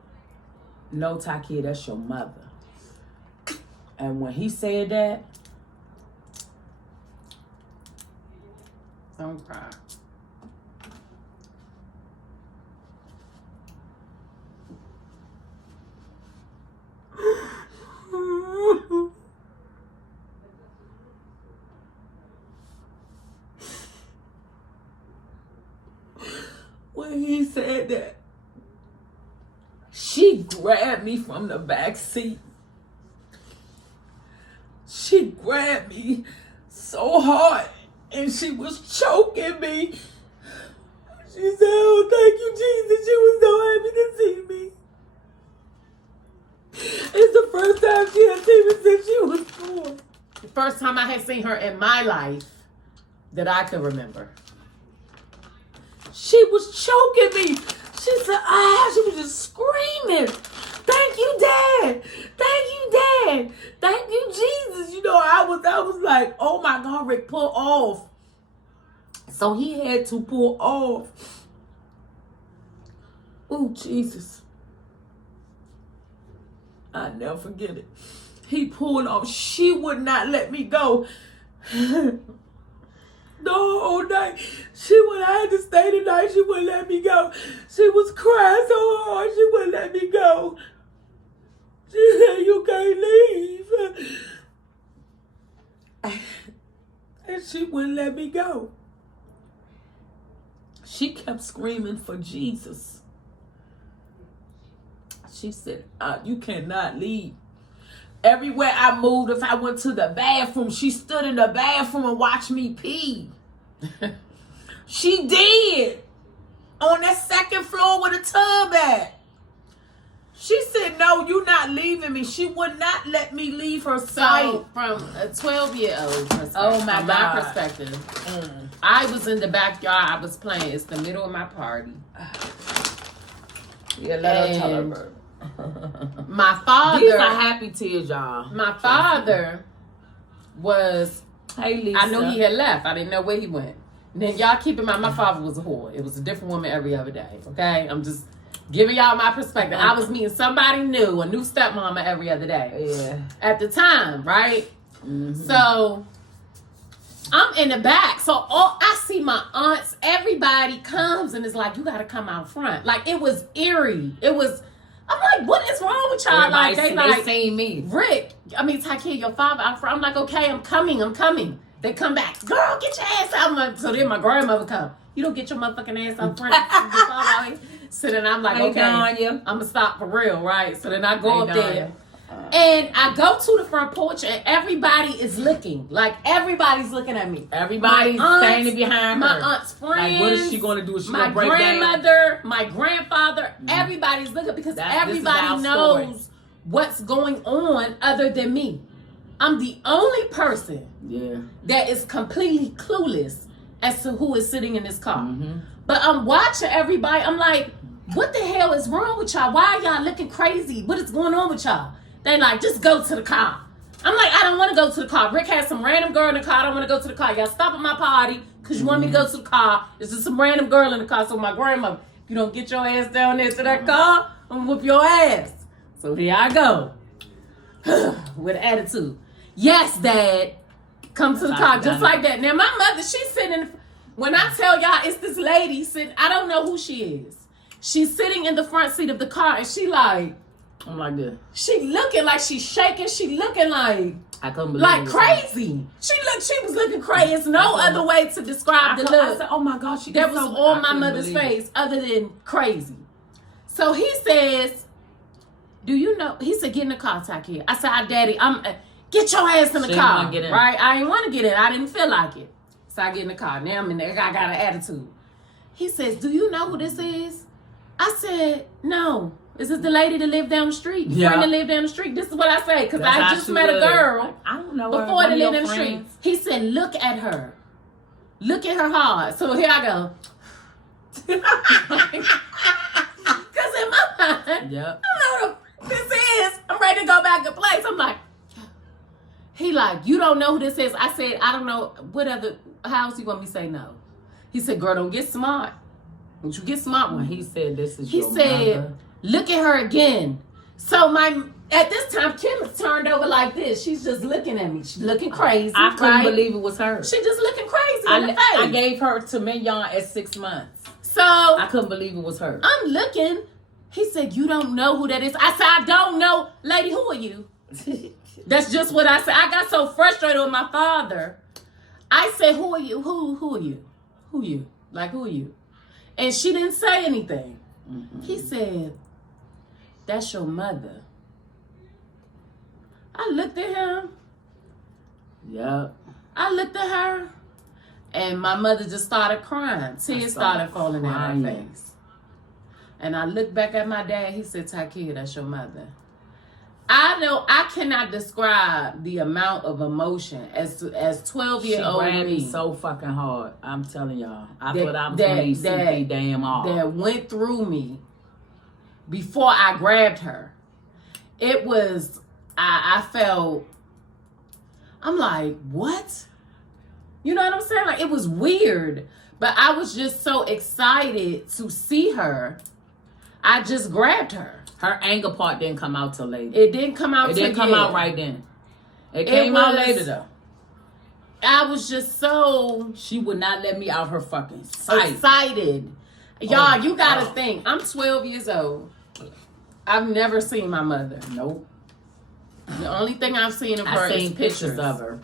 no, Takia, that's your mother. And when he said that, Don't cry. when he said that, she grabbed me from the back seat. She grabbed me so hard and she was choking me. She said, oh, thank you, Jesus. She was so happy to see me. It's the first time she had seen me since she was born. The first time I had seen her in my life that I could remember. She was choking me. She said, she was just screaming. Thank you, Dad. Thank you, Dad. Thank you, Jesus. You know, I was like, oh my God, Rick, pull off. So he had to pull off. Oh, Jesus. I never forget it. He pulled off. She would not let me go. The whole night. I had to stay the night. She wouldn't let me go. She was crying so hard. She wouldn't let me go. She said, you can't leave. And she wouldn't let me go. She kept screaming for Jesus. She said, you cannot leave. Everywhere I moved, if I went to the bathroom, she stood in the bathroom and watched me pee. She did. On that second floor with a tub at. She said, no, you're not leaving me. She would not let me leave her sight. So, from a 12-year-old perspective, oh my from God. my perspective, I was in the backyard. I was playing. It's the middle of my party. Yeah, let her tell her bird. My father. These are happy tears, y'all. My father was. Hey, Lisa. I know he had left. I didn't know where he went. And then y'all keep in mind, my father was a whore. It was a different woman every other day. Okay, I'm just giving y'all my perspective. I was meeting somebody new, a new stepmama every other day. Yeah. At the time, right? Mm-hmm. So I'm in the back. So I see my aunts. Everybody comes and is like, you got to come out front. Like, it was eerie. I'm like, what is wrong with y'all? Everybody Like, they seen me. Rick, Takia, your father out front. I'm like, okay, I'm coming. They come back. Girl, get your ass out. So then my grandmother come. You don't get your motherfucking ass out front. So then I'm like, okay, I'm going to stop for real, right? So then I go up there. And I go to the front porch and everybody is looking. Like, everybody's looking at me. Everybody's standing behind her. My aunt's friends. Like, what is she going to do? Is she my going to break grandmother, down? my grandfather, everybody's looking because This is everybody our knows story. what's going on other than me. I'm the only person that is completely clueless as to who is sitting in this car. Mm-hmm. But I'm watching everybody. I'm like, what the hell is wrong with y'all? Why are y'all looking crazy? What is going on with y'all? They like, just go to the car. I'm like, I don't want to go to the car. Rick has some random girl in the car. I don't want to go to the car. Y'all stop at my party because you want me to go to the car. There's just some random girl in the car. So my grandmother, if you don't get your ass down there to that car, I'm going to whoop your ass. So here I go. With attitude. Yes, Dad. Come to the car. Just like that. Now, my mother, she's sitting, when I tell y'all it's this lady sitting, I don't know who she is. She's sitting in the front seat of the car and she like, I'm like this. she looking like she's shaking. She looking like, I couldn't believe like it. crazy. She was looking crazy. It's no other way to describe the look. I said, oh my God, she That was so, on my mother's face other than crazy. So he says, do you know, he said, get in the car, Takia. I said, Daddy, get your ass in the car. Right? I didn't want to get in. I didn't feel like it. So I get in the car. Now I'm in there. I got an attitude. He says, do you know who this is? I said, no. Is this the lady that lived down the street? The Yeah. friend that lived down the street? This is what I say, because That's I how just she met a was. girl I don't know her. before One they of lived your down the street. friends? He said, look at her. Look at her hard. So here I go. Because in my mind, Yep. I don't know who this is. I'm ready to go back to place. I'm like, he like, you don't know who this is. I said, I don't know. How else you want me to say no? He said, girl, don't get smart. Don't you get smart When one. he said this is He your said, mother. look at her again. So at this time, Kim is turned over like this. She's just looking at me. She's looking crazy. I couldn't right? believe it was her. She just looking crazy in the face. I gave her to Mignon at 6 months. So I couldn't believe it was her. I'm looking. He said, you don't know who that is. I said, I don't know. Lady, who are you? That's just what I said. I got so frustrated with my father. I said, who are you? Who are you? Who are you? Like, who are you? And she didn't say anything. Mm-hmm. He said, that's your mother. I looked at him. Yep. I looked at her. And my mother just started crying. Tears started falling down her face. And I looked back at my dad. He said, Takia, that's your mother. I know I cannot describe the amount of emotion as 12-year-old She grabbed me me so fucking hard. I'm telling y'all. I That- thought I was that- going to eat CP damn off. that went through me before I grabbed her. It was, I felt, I'm like, what? You know what I'm saying? Like, it was weird. But I was just so excited to see her. I just grabbed her. Her anger part didn't come out till later. It didn't come out It till didn't come out right then. It came out later though. I was just so She would not let me out her fucking sight. excited. Y'all, Oh, you gotta God. think. I'm 12 years old. I've never seen my mother. Nope. The only thing I've seen of her I is seen pictures of her.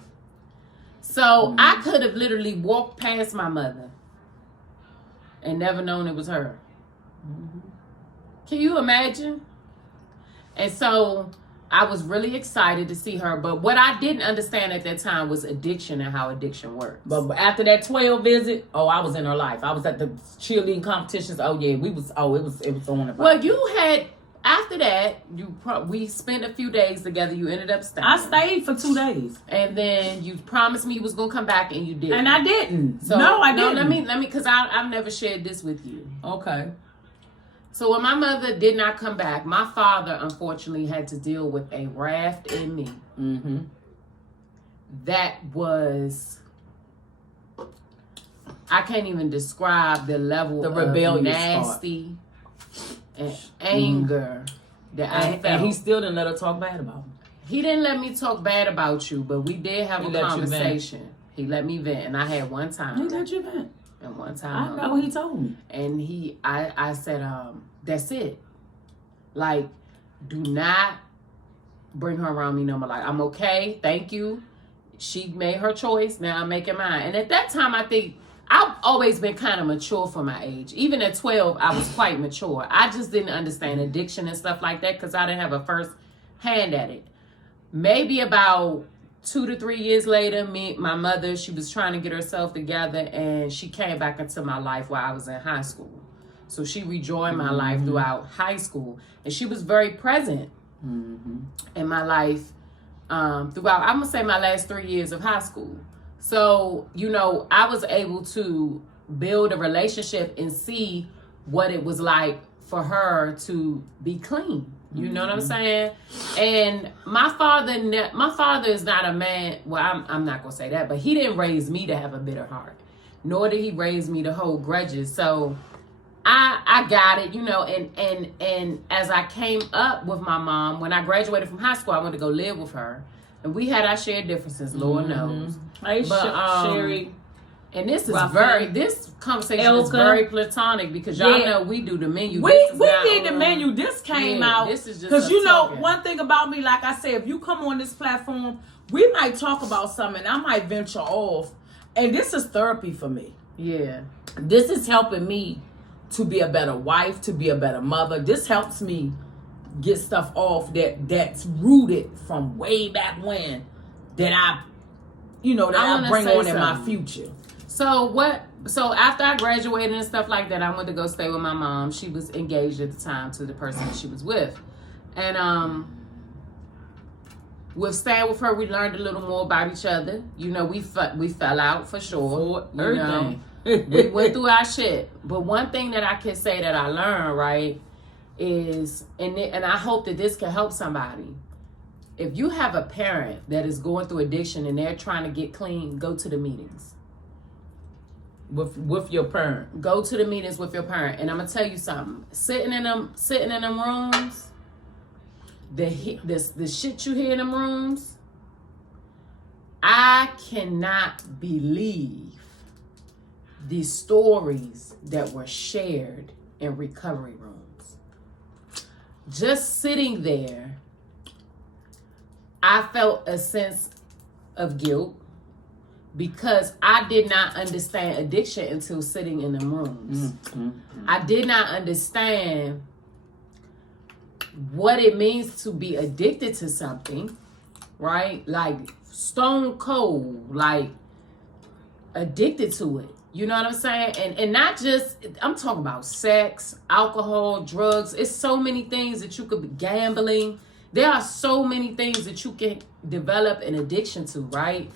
So I could have literally walked past my mother and never known it was her. Can you imagine? And so I was really excited to see her. But what I didn't understand at that time was addiction and how addiction works. But after that 12 visit, I was in her life. I was at the cheerleading competitions. Oh yeah, it was on the. Well, you had, after that, we spent a few days together. You ended up staying. I stayed for 2 days. And then you promised me you was going to come back, and you did. And I didn't. So, no, I didn't. let me, because I've never shared this with you. Okay. So when my mother did not come back, my father, unfortunately, had to deal with a raft in me. Mm-hmm. That was, I can't even describe the level The of rebellious nasty and anger that I felt. And he still didn't let her talk bad about him. He didn't let me talk bad about you, but we did have He a let you vent. conversation. He let me vent, and I had one time. He let you vent. And one time. I know he told me. And I said, that's it. Like, do not bring her around me no more. Like, I'm okay. Thank you. She made her choice. Now I'm making mine. And at that time, I think I've always been kind of mature for my age. Even at 12, I was quite mature. I just didn't understand addiction and stuff like that because I didn't have a first hand at it. Maybe about 2 to 3 years later, my mother, she was trying to get herself together, and she came back into my life while I was in high school. So she rejoined my life throughout high school, and she was very present in my life throughout, I'm gonna say, my last 3 years of high school. So, I was able to build a relationship and see what it was like for her to be clean. You know what I'm saying? And my father is not a man. Well, I'm not gonna say that, but he didn't raise me to have a bitter heart, nor did he raise me to hold grudges. So I got it, and as I came up with my mom, when I graduated from high school, I went to go live with her, and we had our shared differences. Lord knows. Hey, But, Sherry. And this is Rafael. this conversation is Elka. very platonic because y'all Yeah. know we do the menu. We This is not did the on- menu. This came Yeah, out this is just because us talking. one thing about me, like I said, if you come on this platform, we might talk about something. I might venture off, and this is therapy for me. Yeah. This is helping me to be a better wife, to be a better mother. This helps me get stuff off that's rooted from way back when that I wanna bring say on in my something. future. So after I graduated and stuff like that, I went to go stay with my mom. She was engaged at the time to the person that she was with. And with staying with her, we learned a little more about each other. You know, we fell out for sure. You know, we went through our shit. But one thing that I can say that I learned, right, is, and I hope that this can help somebody. If you have a parent that is going through addiction and they're trying to get clean, go to the meetings. With your parent. Go to the meetings with your parent. And I'm gonna tell you something. Sitting in them rooms, the shit you hear in them rooms, I cannot believe the stories that were shared in recovery rooms. Just sitting there, I felt a sense of guilt because I did not understand addiction until sitting in them rooms. I did not understand what it means to be addicted to something, right? Like stone cold, like addicted to it. You know what I'm saying? And not just, I'm talking about sex, alcohol, drugs. It's so many things that you could be gambling. There are so many things that you can develop an addiction to, right?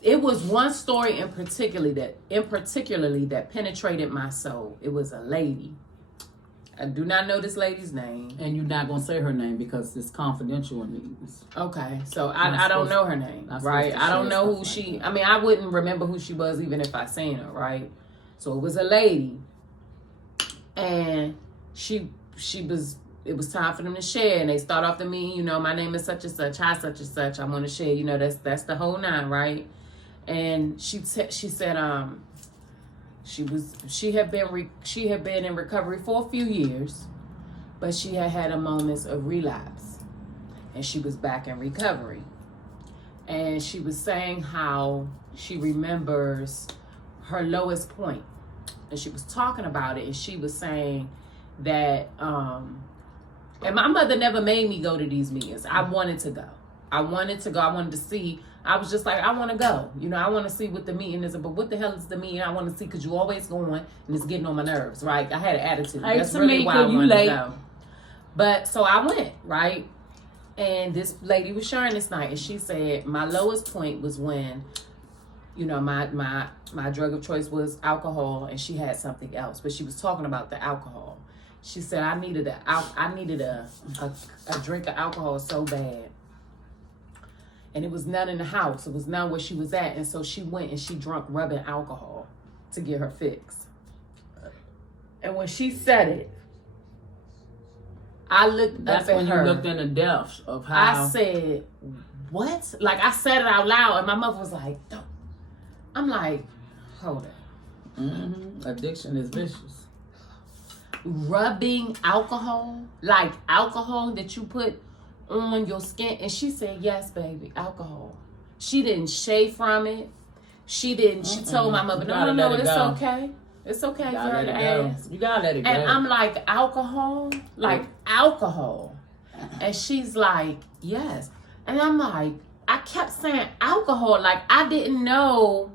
It was one story in particularly that penetrated my soul. It was a lady. I do not know this lady's name. And you're not going to say her name because it's confidential in these. Okay, so I don't know her name, right? I don't know who she, I mean, I wouldn't remember who she was even if I seen her, right? So it was a lady. And it was time for them to share. And they start off to me, you know, my name is such and such, hi such and such. I want to share, you know, that's the whole nine, right? And she said she had been in recovery for a few years, but she had a moments of relapse, and she was back in recovery. And she was saying how she remembers her lowest point, and she was talking about it, and she was saying that and my mother never made me go to these meetings. I wanted to go. I wanted to see. I was just like, I want to go. You know, I want to see what the meeting is. But what the hell is the meeting? I want to see because you always going and it's getting on my nerves, right? I had an attitude. That's really why I wanted to go. But so I went, right? And this lady was sharing this night, and she said my lowest point was when, you know, my drug of choice was alcohol, and she had something else, but she was talking about the alcohol. She said I needed a drink of alcohol so bad. And it was none in the house. It was none where she was at. And so she went and she drank rubbing alcohol to get her fix. And when she said it, I looked up at her. That's when you looked in the depths of how. I said, what? Like, I said it out loud, and my mother was like, don't. I'm like, hold it. Addiction is vicious. Rubbing alcohol, like alcohol that you put on your skin. And she said, yes, baby, alcohol. She didn't shave from it. She told my mother, no, it's okay. It's okay for her to ask. You gotta let it go. And I'm like, alcohol? Like alcohol? And she's like, yes. And I'm like, I kept saying alcohol. Like, I didn't know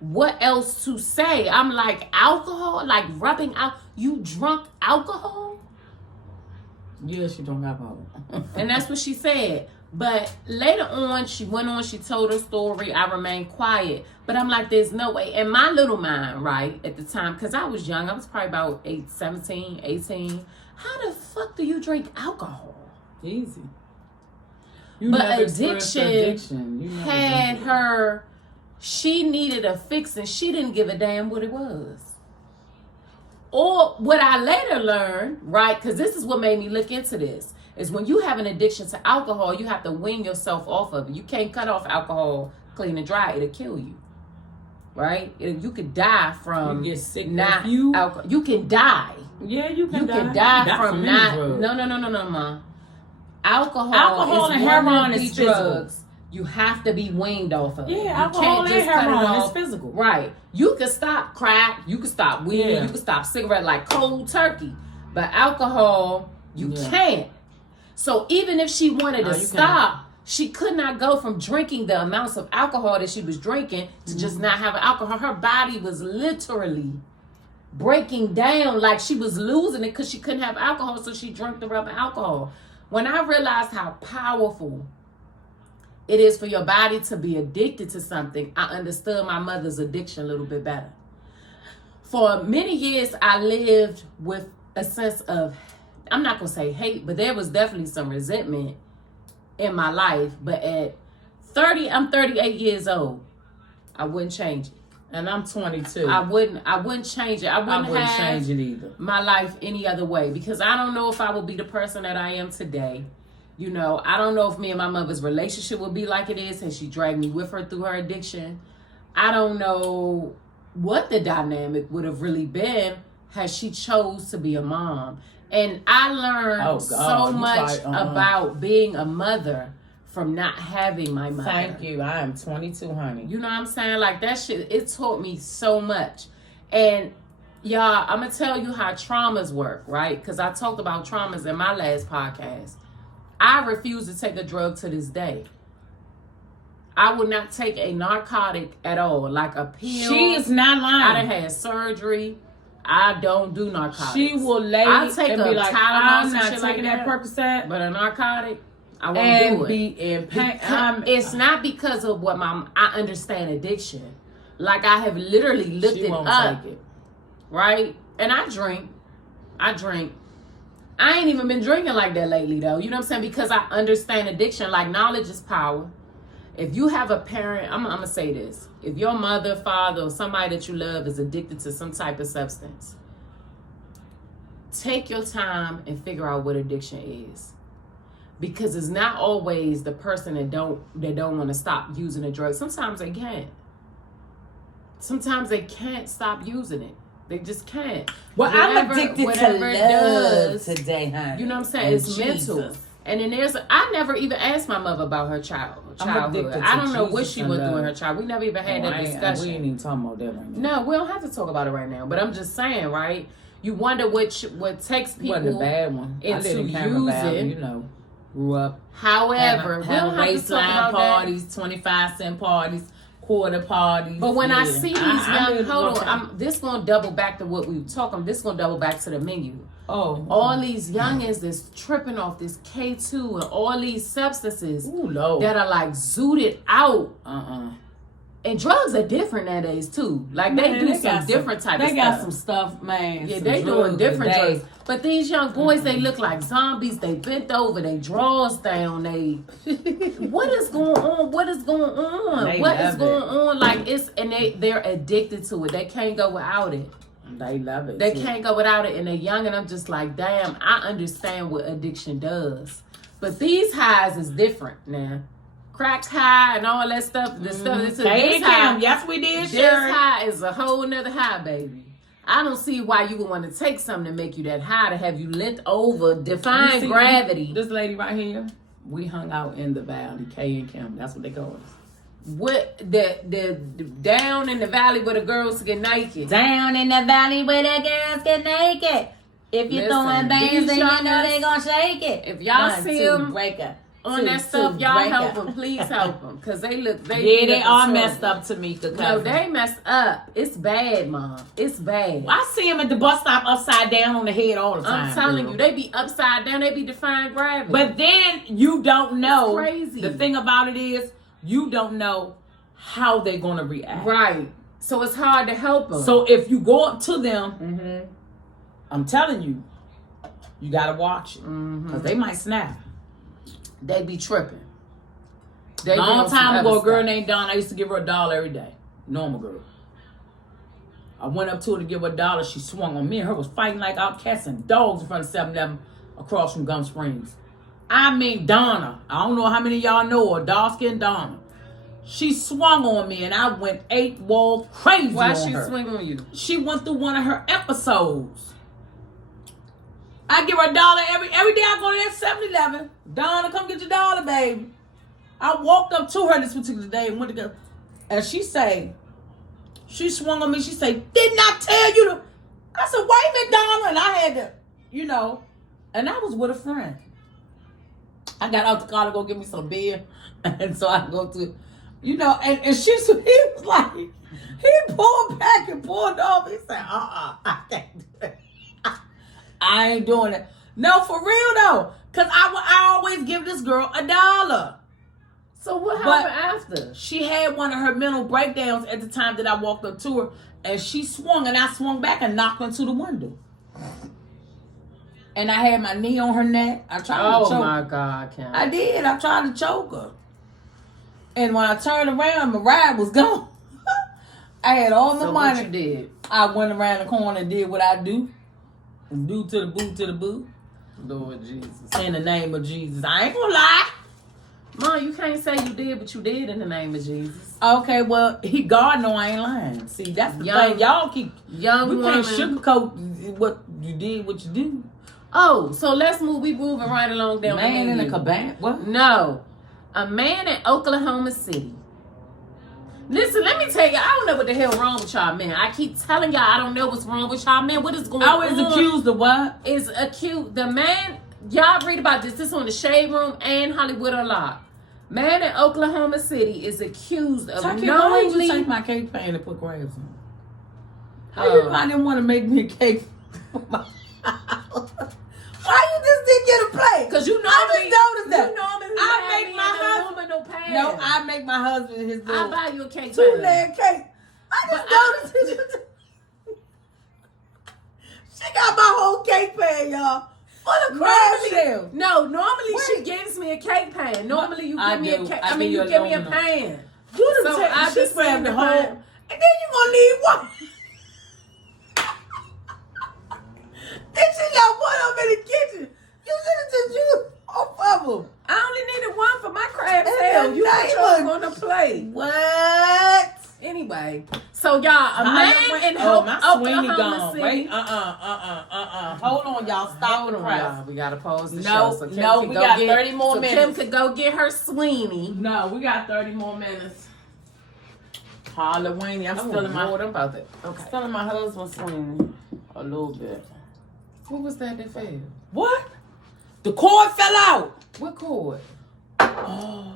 what else to say. I'm like, alcohol? Like rubbing out? You drunk alcohol? Yes, you drunk alcohol. And that's what she said. But later on, she went on, she told her story. I remained quiet. But I'm like, there's no way. In my little mind, right, at the time, because I was young, I was probably about 17, 18. How the fuck do you drink alcohol? Easy. But addiction had her, she needed a fix, and she didn't give a damn what it was. Or what I later learned, right, because this is what made me look into this, is when you have an addiction to alcohol, you have to wean yourself off of it. You can't cut off alcohol clean and dry. It'll kill you, right? You could die from you get sick not alcohol. You can die. Yeah, you can die. You can die from not. Drugs. No, ma. Alcohol and heroin is drugs. You have to be weaned off of it. Yeah, you alcohol can't and heroin is physical. Right. You can stop crack. You can stop weed. Yeah. You can stop cigarette like cold turkey. But alcohol, you can't. So even if she wanted to stop, She could not go from drinking the amounts of alcohol that she was drinking to just not have alcohol. Her body was literally breaking down, like she was losing it because she couldn't have alcohol, so she drank the rubber alcohol. When I realized how powerful it is for your body to be addicted to something, I understood my mother's addiction a little bit better. For many years, I lived with a sense of, I'm not going to say hate, but there was definitely some resentment in my life. But at 30, I'm 38 years old. I wouldn't change it. And I'm 22. I wouldn't change it. I wouldn't have change it either. my life any other way, because I don't know if I will be the person that I am today. You know, I don't know if me and my mother's relationship would be like it is, and she dragged me with her through her addiction. I don't know what the dynamic would have really been had she chose to be a mom. And I learned so much about being a mother from not having my mother. Thank you. I am 22, honey. You know what I'm saying? Like, that shit, it taught me so much. And y'all, I'm going to tell you how traumas work, right? Because I talked about traumas in my last podcast. I refuse to take a drug to this day. I would not take a narcotic at all, like a pill. She is not lying. I done had surgery. I don't do narcotics. She will lay I'll take and a be like, Tylenol, I'm some not shit taking like that Percocet. But a narcotic, I won't And do it. be in pain. It's not because of what I understand addiction. Like, I have literally looked She it won't up, take it. right? And I drink. I ain't even been drinking like that lately, though. You know what I'm saying? Because I understand addiction. Like, knowledge is power. If you have a parent, I'm going to say this. If your mother, father, or somebody that you love is addicted to some type of substance, take your time and figure out what addiction is. Because it's not always the person that don't want to stop using a drug. Sometimes they can't. Sometimes they can't stop using it. They just can't. Well, I'm addicted to love today, honey. You know what I'm saying? And It's mental. And then I never even asked my mother about her childhood. I don't know what she went through in her child. We never even had that discussion. We ain't even talking about that right now. No, we don't have to talk about it right now. But I'm just saying, right? You wonder what takes people Wasn't a bad one. I into didn't Cameron Valley, using. you know. Grew up. However, we don't have to talk waistline about parties, that. 25-cent parties, quarter parties. But when I see these young, hold on, this gonna double back to what we were talking. This gonna double back to the menu. Oh, all these youngins that's tripping off this K2 and all these substances that are like zooted out. And drugs are different nowadays too. Like, they do some different type of stuff. They got some stuff, man. Yeah, they doing different drugs. But these young boys, they look like zombies. They bent over. They drawers down. They, what is going on? What is going on? What is going on? Like, they're addicted to it. They can't go without it. They love it. They can't go without it. And they're young, and I'm just like, damn, I understand what addiction does. But these highs is different now. Crack high and all that stuff. The stuff this high. Yes, we did. This high is a whole nother high, baby. I don't see why you would want to take something to make you that high, to have you leant over, defying gravity. This lady right here, we hung out in the valley, K and Kim. That's what they call us. What the down in the valley where the girls get naked. Down in the valley where the girls get naked. If you're throwing bands, then you know they gonna shake it. If y'all see them on that stuff, y'all help them. Please help them, cause they are messed up, Tamika. No, they messed up. It's bad, Mom. It's bad. I see them at the bus stop upside down on the head all the time. I'm telling you, they be upside down. They be defying gravity. But then you don't know. It's crazy. The thing about it is, you don't know how they're gonna react. Right. So it's hard to help them. So if you go up to them, I'm telling you, you gotta watch it, cause they might snap. They be tripping. Long time ago, a girl named Donna, I used to give her $1 every day. Normal girl. I went up to her to give her $1. She swung on me, and her was fighting like outcasts and dogs in front of 7-Eleven across from Gum Springs. I mean, Donna. I don't know how many of y'all know her. Dark-skinned Donna. She swung on me, and I went 8 walls crazy on her. Why she swing on you? She went through one of her episodes. I give her $1 every day. I go to that 7-Eleven. Donna, come get your $1, baby. I walked up to her this particular day and went to go. And she swung on me. She say, didn't I tell you to? I said, wait a minute, Donna. And I had to, and I was with a friend. I got out the car to go get me some beer. And so I go to, you know, and he was like, he pulled back and pulled off. He said, I can't do that. I ain't doing it. No, for real though. Because I always give this girl $1. So what happened after? She had one of her mental breakdowns at the time that I walked up to her, and she swung, and I swung back and knocked her into the window. And I had my knee on her neck. I tried to choke her. Oh my God, Kim. I did. I tried to choke her. And when I turned around, my ride was gone. I had all the money. What you did? I went around the corner and did what I do. Do to the boo, to the boo. Lord Jesus. In the name of Jesus. I ain't gonna lie. Mom, you can't say you did, but you did in the name of Jesus. Okay, well, God know I ain't lying. See, that's the thing. Y'all keep... We can't sugarcoat what you did, what you do. Oh, so let's move. We moving right along down. Man in a cabana? What? No. A man in Oklahoma City. Listen, let me tell you, I don't know what the hell wrong with y'all, man. I keep telling y'all I don't know what's wrong with y'all, man. What is going on? I was accused of what? Is accused. The man, y'all read about this. This is on the Shade Room and Hollywood Unlocked. Man in Oklahoma City is accused of Why knowingly... you take my cake pan and put crabs on? I didn't want to make me a cake for my house. Why you just didn't get a plate? Because you know I just noticed that. You normally I make my husband no pan. No, I make my husband his I'll buy you a cake 2-layer cake. I just noticed it. She got my whole cake pan, y'all. Full of crab shells. No, normally she gives me a cake pan. Normally you give me a cake. I mean, you give me a pan. You So I she just grabbed the seen whole, the and then you gonna need one. Then she got one up in the kitchen. You should have just used both of them. I only needed one for my crab And tail. You that put yours one- on the plate. What? Anyway, so y'all, a man in my Sweeney Oklahoma gone. City. Wait, Hold on, y'all. Stop Hold the on, press. y'all. We gotta pause the No, show. So Kim no, can we go got get, 30 more so minutes. Kim could go get her Sweeney. No, we got 30 more minutes. Halloween. I'm still in my. Lord, I'm about that. Okay. Still in my husband's swing a little bit. What was that failed? What? The cord fell out. What cord? Oh,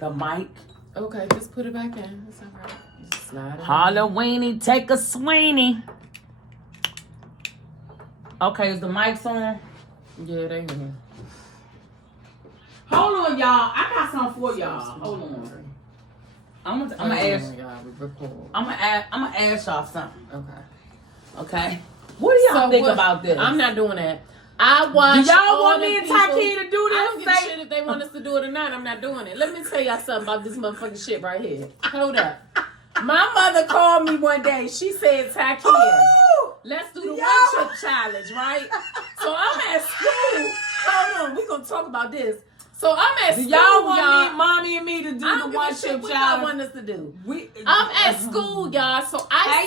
the mic. Okay, just put it back in. It's all right. Just slide it. Halloweeny, take a Sweeney. Okay, is the mics on? Yeah, they in. Hold on, y'all. I got something for y'all. Hold on. I'm gonna ask y'all something. Okay. Okay. What do y'all think about this? I'm not doing that. I watch. Do y'all want all me the and people- Taki to do this? I don't give a shit if they want us to do it or not. I'm not doing it. Let me tell y'all something about this motherfucking shit right here. Hold up. My mother called me one day. She said, Taki, let's do the one chip challenge, right? So I'm at school. Hold on, we're gonna talk about this. So I'm at school. Y'all want me, mommy and me to do the one chip what challenge? y'all want us to do. I'm at school, y'all. So I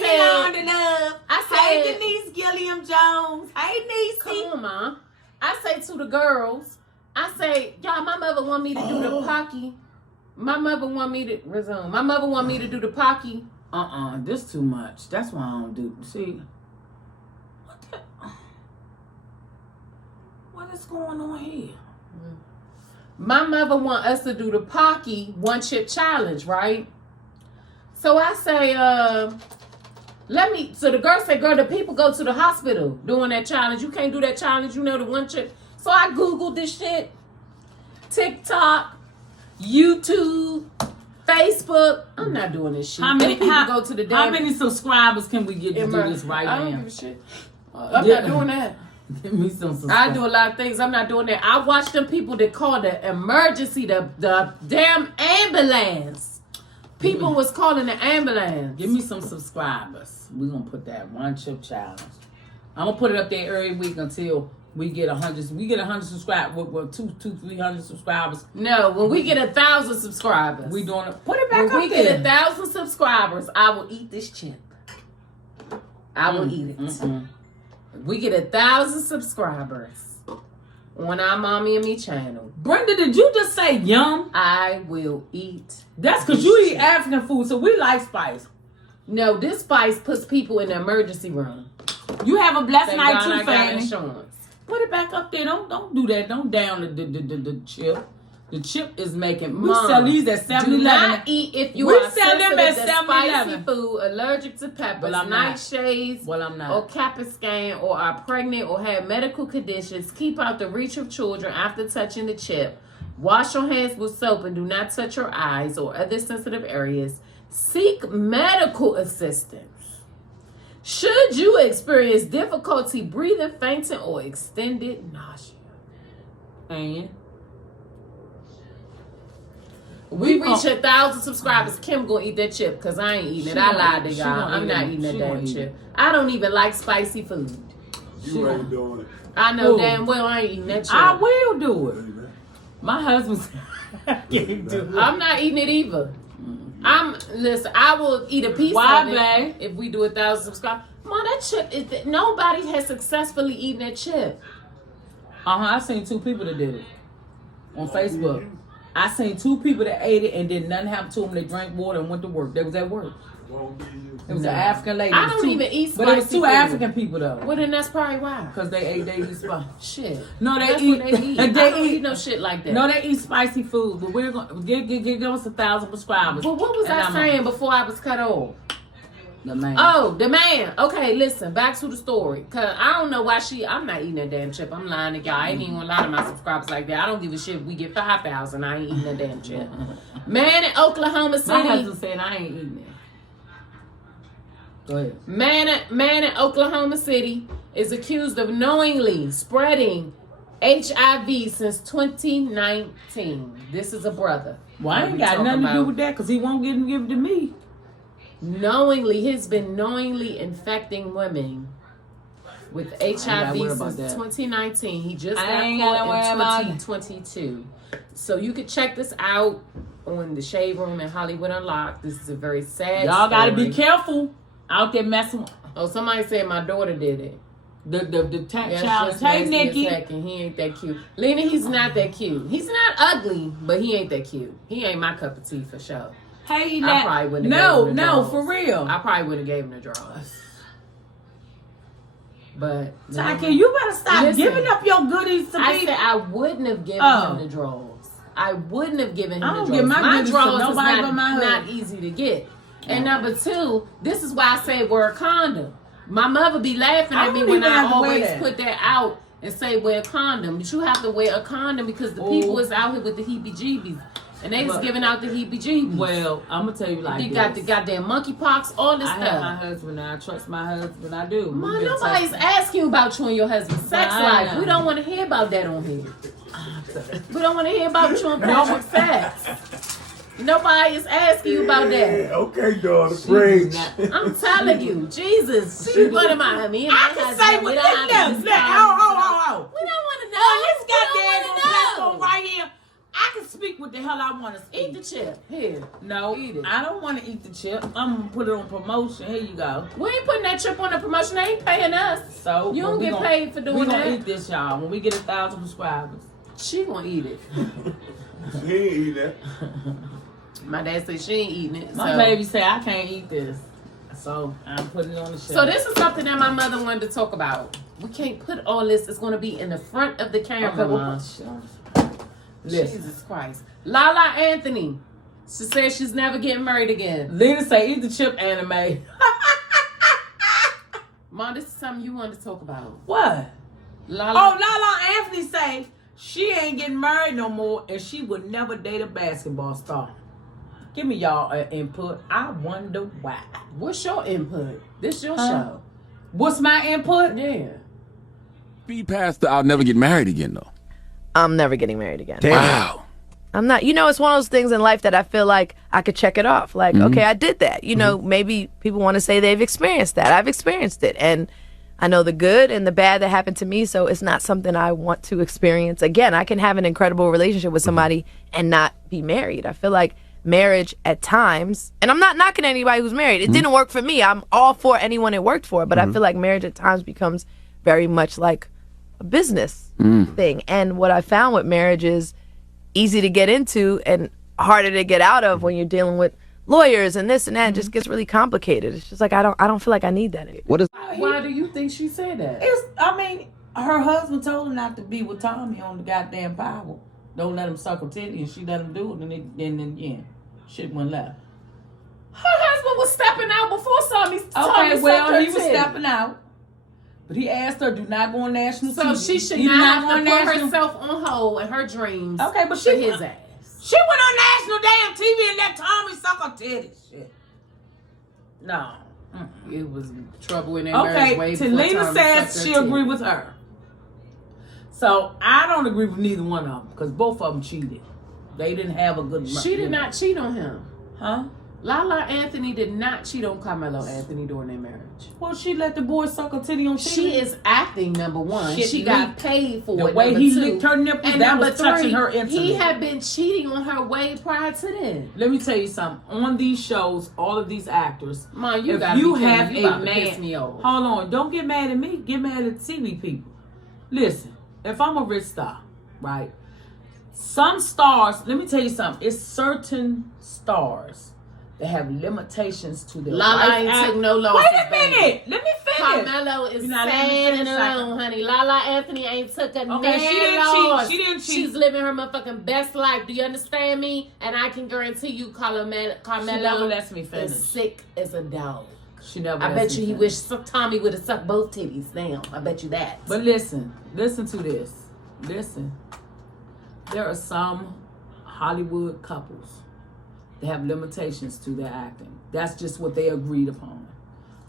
said, Hey, Denise Gilliam Jones. Hey, Niece. come on, Ma. I say to the girls, I say, y'all, my mother want me to do the Pocky. My mother want me to resume. My mother want me to do the Pocky. This too much. That's why I don't do. See, what is going on here? My mother want us to do the Pocky one chip challenge, right? So I say, so the girl say, girl, the people go to the hospital doing that challenge. You can't do that challenge, you know, the one chip. So I Googled this shit. TikTok, YouTube, Facebook. I'm not doing this shit. How many people go to the How many subscribers can we get to do this right now? I don't give a shit. I'm not doing that. Give me some subscribers. I do a lot of things. I'm not doing that. I watch them people that call the emergency, the damn ambulance. People was calling the ambulance. Give me some subscribers. We're going to put that one chip challenge. I'm going to put it up there every week until we get 100. We get 100 subscribers. With 300 subscribers. No, when we get 1,000 subscribers. We doing it. Put it back when up we there. get 1,000 subscribers, I will eat this chip. I will eat it. We get 1,000 subscribers on our Mommy and Me channel. Brenda, did you just say yum? I will eat. That's because you eat African food, so we like spice. No, this spice puts people in the emergency room. You have a blessed Thank night God too, I got Fanny. insurance. Put it back up there. Don't do that. Don't down the chip. The chip is making. We Mom, sell these at 7-Eleven. Do not eat if you We are sell them sensitive at to spicy 7-Eleven. food, allergic to peppers, Well, I'm not. nightshades, Well, I'm not. or Capiscan, or are pregnant or have medical conditions. Keep out the reach of children after touching the chip. Wash your hands with soap and do not touch your eyes or other sensitive areas. Seek medical assistance. Should you experience difficulty breathing, fainting, or extended nausea. And We reach 1,000 subscribers. Kim gonna eat that chip because I ain't eating it. I lied to y'all. I'm not eating that damn chip. I don't even like spicy food. You ain't doing it. I know Who? damn well I ain't eating that chip. I will do it. My husband said I can't do it. I'm not eating it either. Listen, I will eat a piece Why, of it babe? if we do 1,000 subscribers. Mom, that chip is nobody has successfully eaten that chip. I seen 2 people that did it on Facebook. I seen 2 people that ate it and did nothing happened to them. They drank water and went to work. They was at work. Won't be you. It was an African lady. I It was don't 2 even eat But it was spicy 2 food. African people though. Well, then that's probably why. Because they eat spicy. Shit. No, they That's eat. what they eat. I don't eat no shit like that. No, they eat spicy food. But we're gonna give us 1,000 subscribers. But what was And I saying before I was cut off? The man. Oh, the man. Okay, listen, back to the story. Cause I don't know why I'm not eating that damn chip. I'm lying to y'all. I ain't even gonna lie to my subscribers like that. I don't give a shit if we get 5,000. I ain't eating that damn chip. Man in Oklahoma City. My husband said I ain't eating it. Go ahead. Man in Oklahoma City is accused of knowingly spreading HIV since 2019. This is a brother. Well, I ain't got nothing to do with that because he won't give it to me. He's been knowingly infecting women with HIV since 2019. He just got caught in 2022. So you could check this out on the Shade Room in Hollywood Unlocked. This is a very sad Y'all got to story. be careful out there messing. Oh, somebody said my daughter did it. The child. Hey, Nikki. He ain't that cute. Lena, he's not that cute. He's not ugly, but he ain't that cute. He ain't my cup of tea for sure. Hey, I probably wouldn't have gave him the draws. for real. I probably would have gave him the draws. But Taki, you better stop Listen, giving up your goodies to I people. said I wouldn't have given him the draws. I wouldn't have given him I the don't draws. give my goodies to draws is nobody but my not husband. easy to get. And number 2, this is why I say wear a condom. My mother be laughing at me when I always put that out and say wear a condom. But you have to wear a condom because the people is out here with the heebie-jeebies. And they was giving out the heebie-jeebies. Well, I'm going to tell you like You this. got the goddamn monkeypox, all this I stuff. have my husband. I trust my husband. I do. Mom, nobody's asking you about you and your husband's sex life. We don't want to hear about that on here. We don't want to hear about you and Patrick's sex. Nobody is asking you about that. Okay, daughter. Preach. I'm telling you, Jesus. She one of my me and my I can husband. say We what don't this have is. to Oh. We don't want to know. This We don't goddamn wanna platform know. right here. I can speak what the hell I want to speak. Eat the chip. Here. No, Eat it. I don't want to eat the chip. I'm going to put it on promotion. Here you go. We ain't putting that chip on the promotion. They ain't paying us. So You don't we get gonna- paid for doing we that. gonna eat this, y'all. When we get 1,000 subscribers. She gonna eat it. She ain't eat that. My dad said she ain't eating it. My so. baby say I can't eat this. So I'm putting it on the shelf. So this is something that my mother wanted to talk about. We can't put all this. It's going to be in the front of the camera. Okay, well, Mom. listen. Jesus Christ. Lala Anthony. She says she's never getting married again. Lena say eat the chip anime. Mom, this is something you wanted to talk about. What? Lala. Lala Anthony say she ain't getting married no more and she would never date a basketball star. Give me y'all input. I wonder why. What's your input? This your show. What's my input? Yeah. Be past the I'll never get married again, though. I'm never getting married again. Wow. I'm not. You know, it's one of those things in life that I feel like I could check it off. Like, okay, I did that. You know, maybe people want to say they've experienced that. I've experienced it. And I know the good and the bad that happened to me, so it's not something I want to experience again. I can have an incredible relationship with somebody and not be married. I feel like marriage at times, and I'm not knocking anybody who's married. It didn't work for me. I'm all for anyone it worked for, but I feel like marriage at times becomes very much like a business thing. And what I found with marriage is easy to get into and harder to get out of when you're dealing with lawyers and this and that. It just gets really complicated. It's just like I don't feel like I need that anymore. What is Why do you think she said that? Her husband told her not to be with Tommy on the goddamn Power. Don't let him suck her titty, and she let him do it, and then shit went left. Her husband was stepping out before Tommy Okay, well, sucked he her was titty. stepping out. But he asked her, do not go on national So TV. she should He did not go have on to put national- herself on hold in her dreams Okay, but for she his ass. She went on national damn TV and let Tommy suck her titties. Shit. No. It was trouble in their marriage way Okay, before Talina Tommy says sucked she her agree titty. with her. So I don't agree with neither one of them because both of them cheated. They didn't have a good. She did not cheat on him. Huh? Lala Anthony did not cheat on Carmelo Anthony during their marriage. Well, she let the boy suck her titty on TV. She is acting, number one. Shit she got leaked. paid for The it. way number he two. licked her nipples, And that number was touching three, her intimately. he had been cheating on her way prior to then. Let me tell you something. On these shows, all of these actors, Mom, you if gotta you be have kidding me. You a about to piss me man, off. hold on, don't get mad at me. Get mad at the TV people. Listen, if I'm a rich star, right? Some stars, let me tell you something. It's certain stars that have limitations to their Lala wife ain't act. took no losses, Wait a minute. baby. Let me finish. Carmelo is You know, let me sad finish and something. alone, honey. Lala Anthony ain't took a Okay, she didn't loss. cheat. She didn't cheat. She's living her motherfucking best life. Do you understand me? And I can guarantee you, She Carmelo never lets me finish. is sick as a dog. She never I lets bet me you he finish. wish Tommy would have sucked both titties. Damn, I bet you that. But listen to this. Listen. There are some Hollywood couples that have limitations to their acting. That's just what they agreed upon.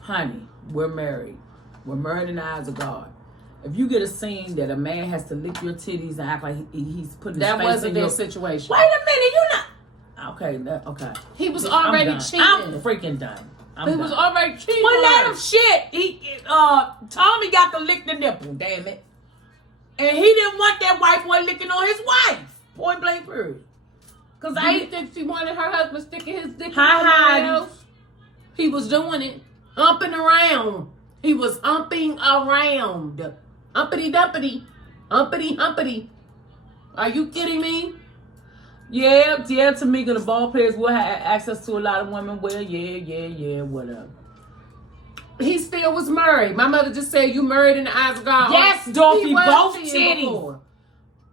Honey, we're married. We're married in the eyes of God. If you get a scene that a man has to lick your titties and act like he's putting his That face wasn't in their your situation. Wait a minute, you not. Okay. He was I'm already done. cheating. I'm freaking done. He was done. already cheating. Well, on let her. him shit. Tommy got to lick the nipple, damn it. And he didn't want that white boy licking on his wife. Point blank period. Cause Do I you think she wanted her husband sticking his dick in Hi, somebody Heidi. else? He was doing it. Humping around. He was humping around. Humpity dumpity. Humpity humpity. Are you kidding me? Yeah, Tamika, the ball players will have access to a lot of women. Well, yeah, whatever. He still was married. My mother just said you married in the eyes of God. Yes, He Dorothy, was both cheating titties. before.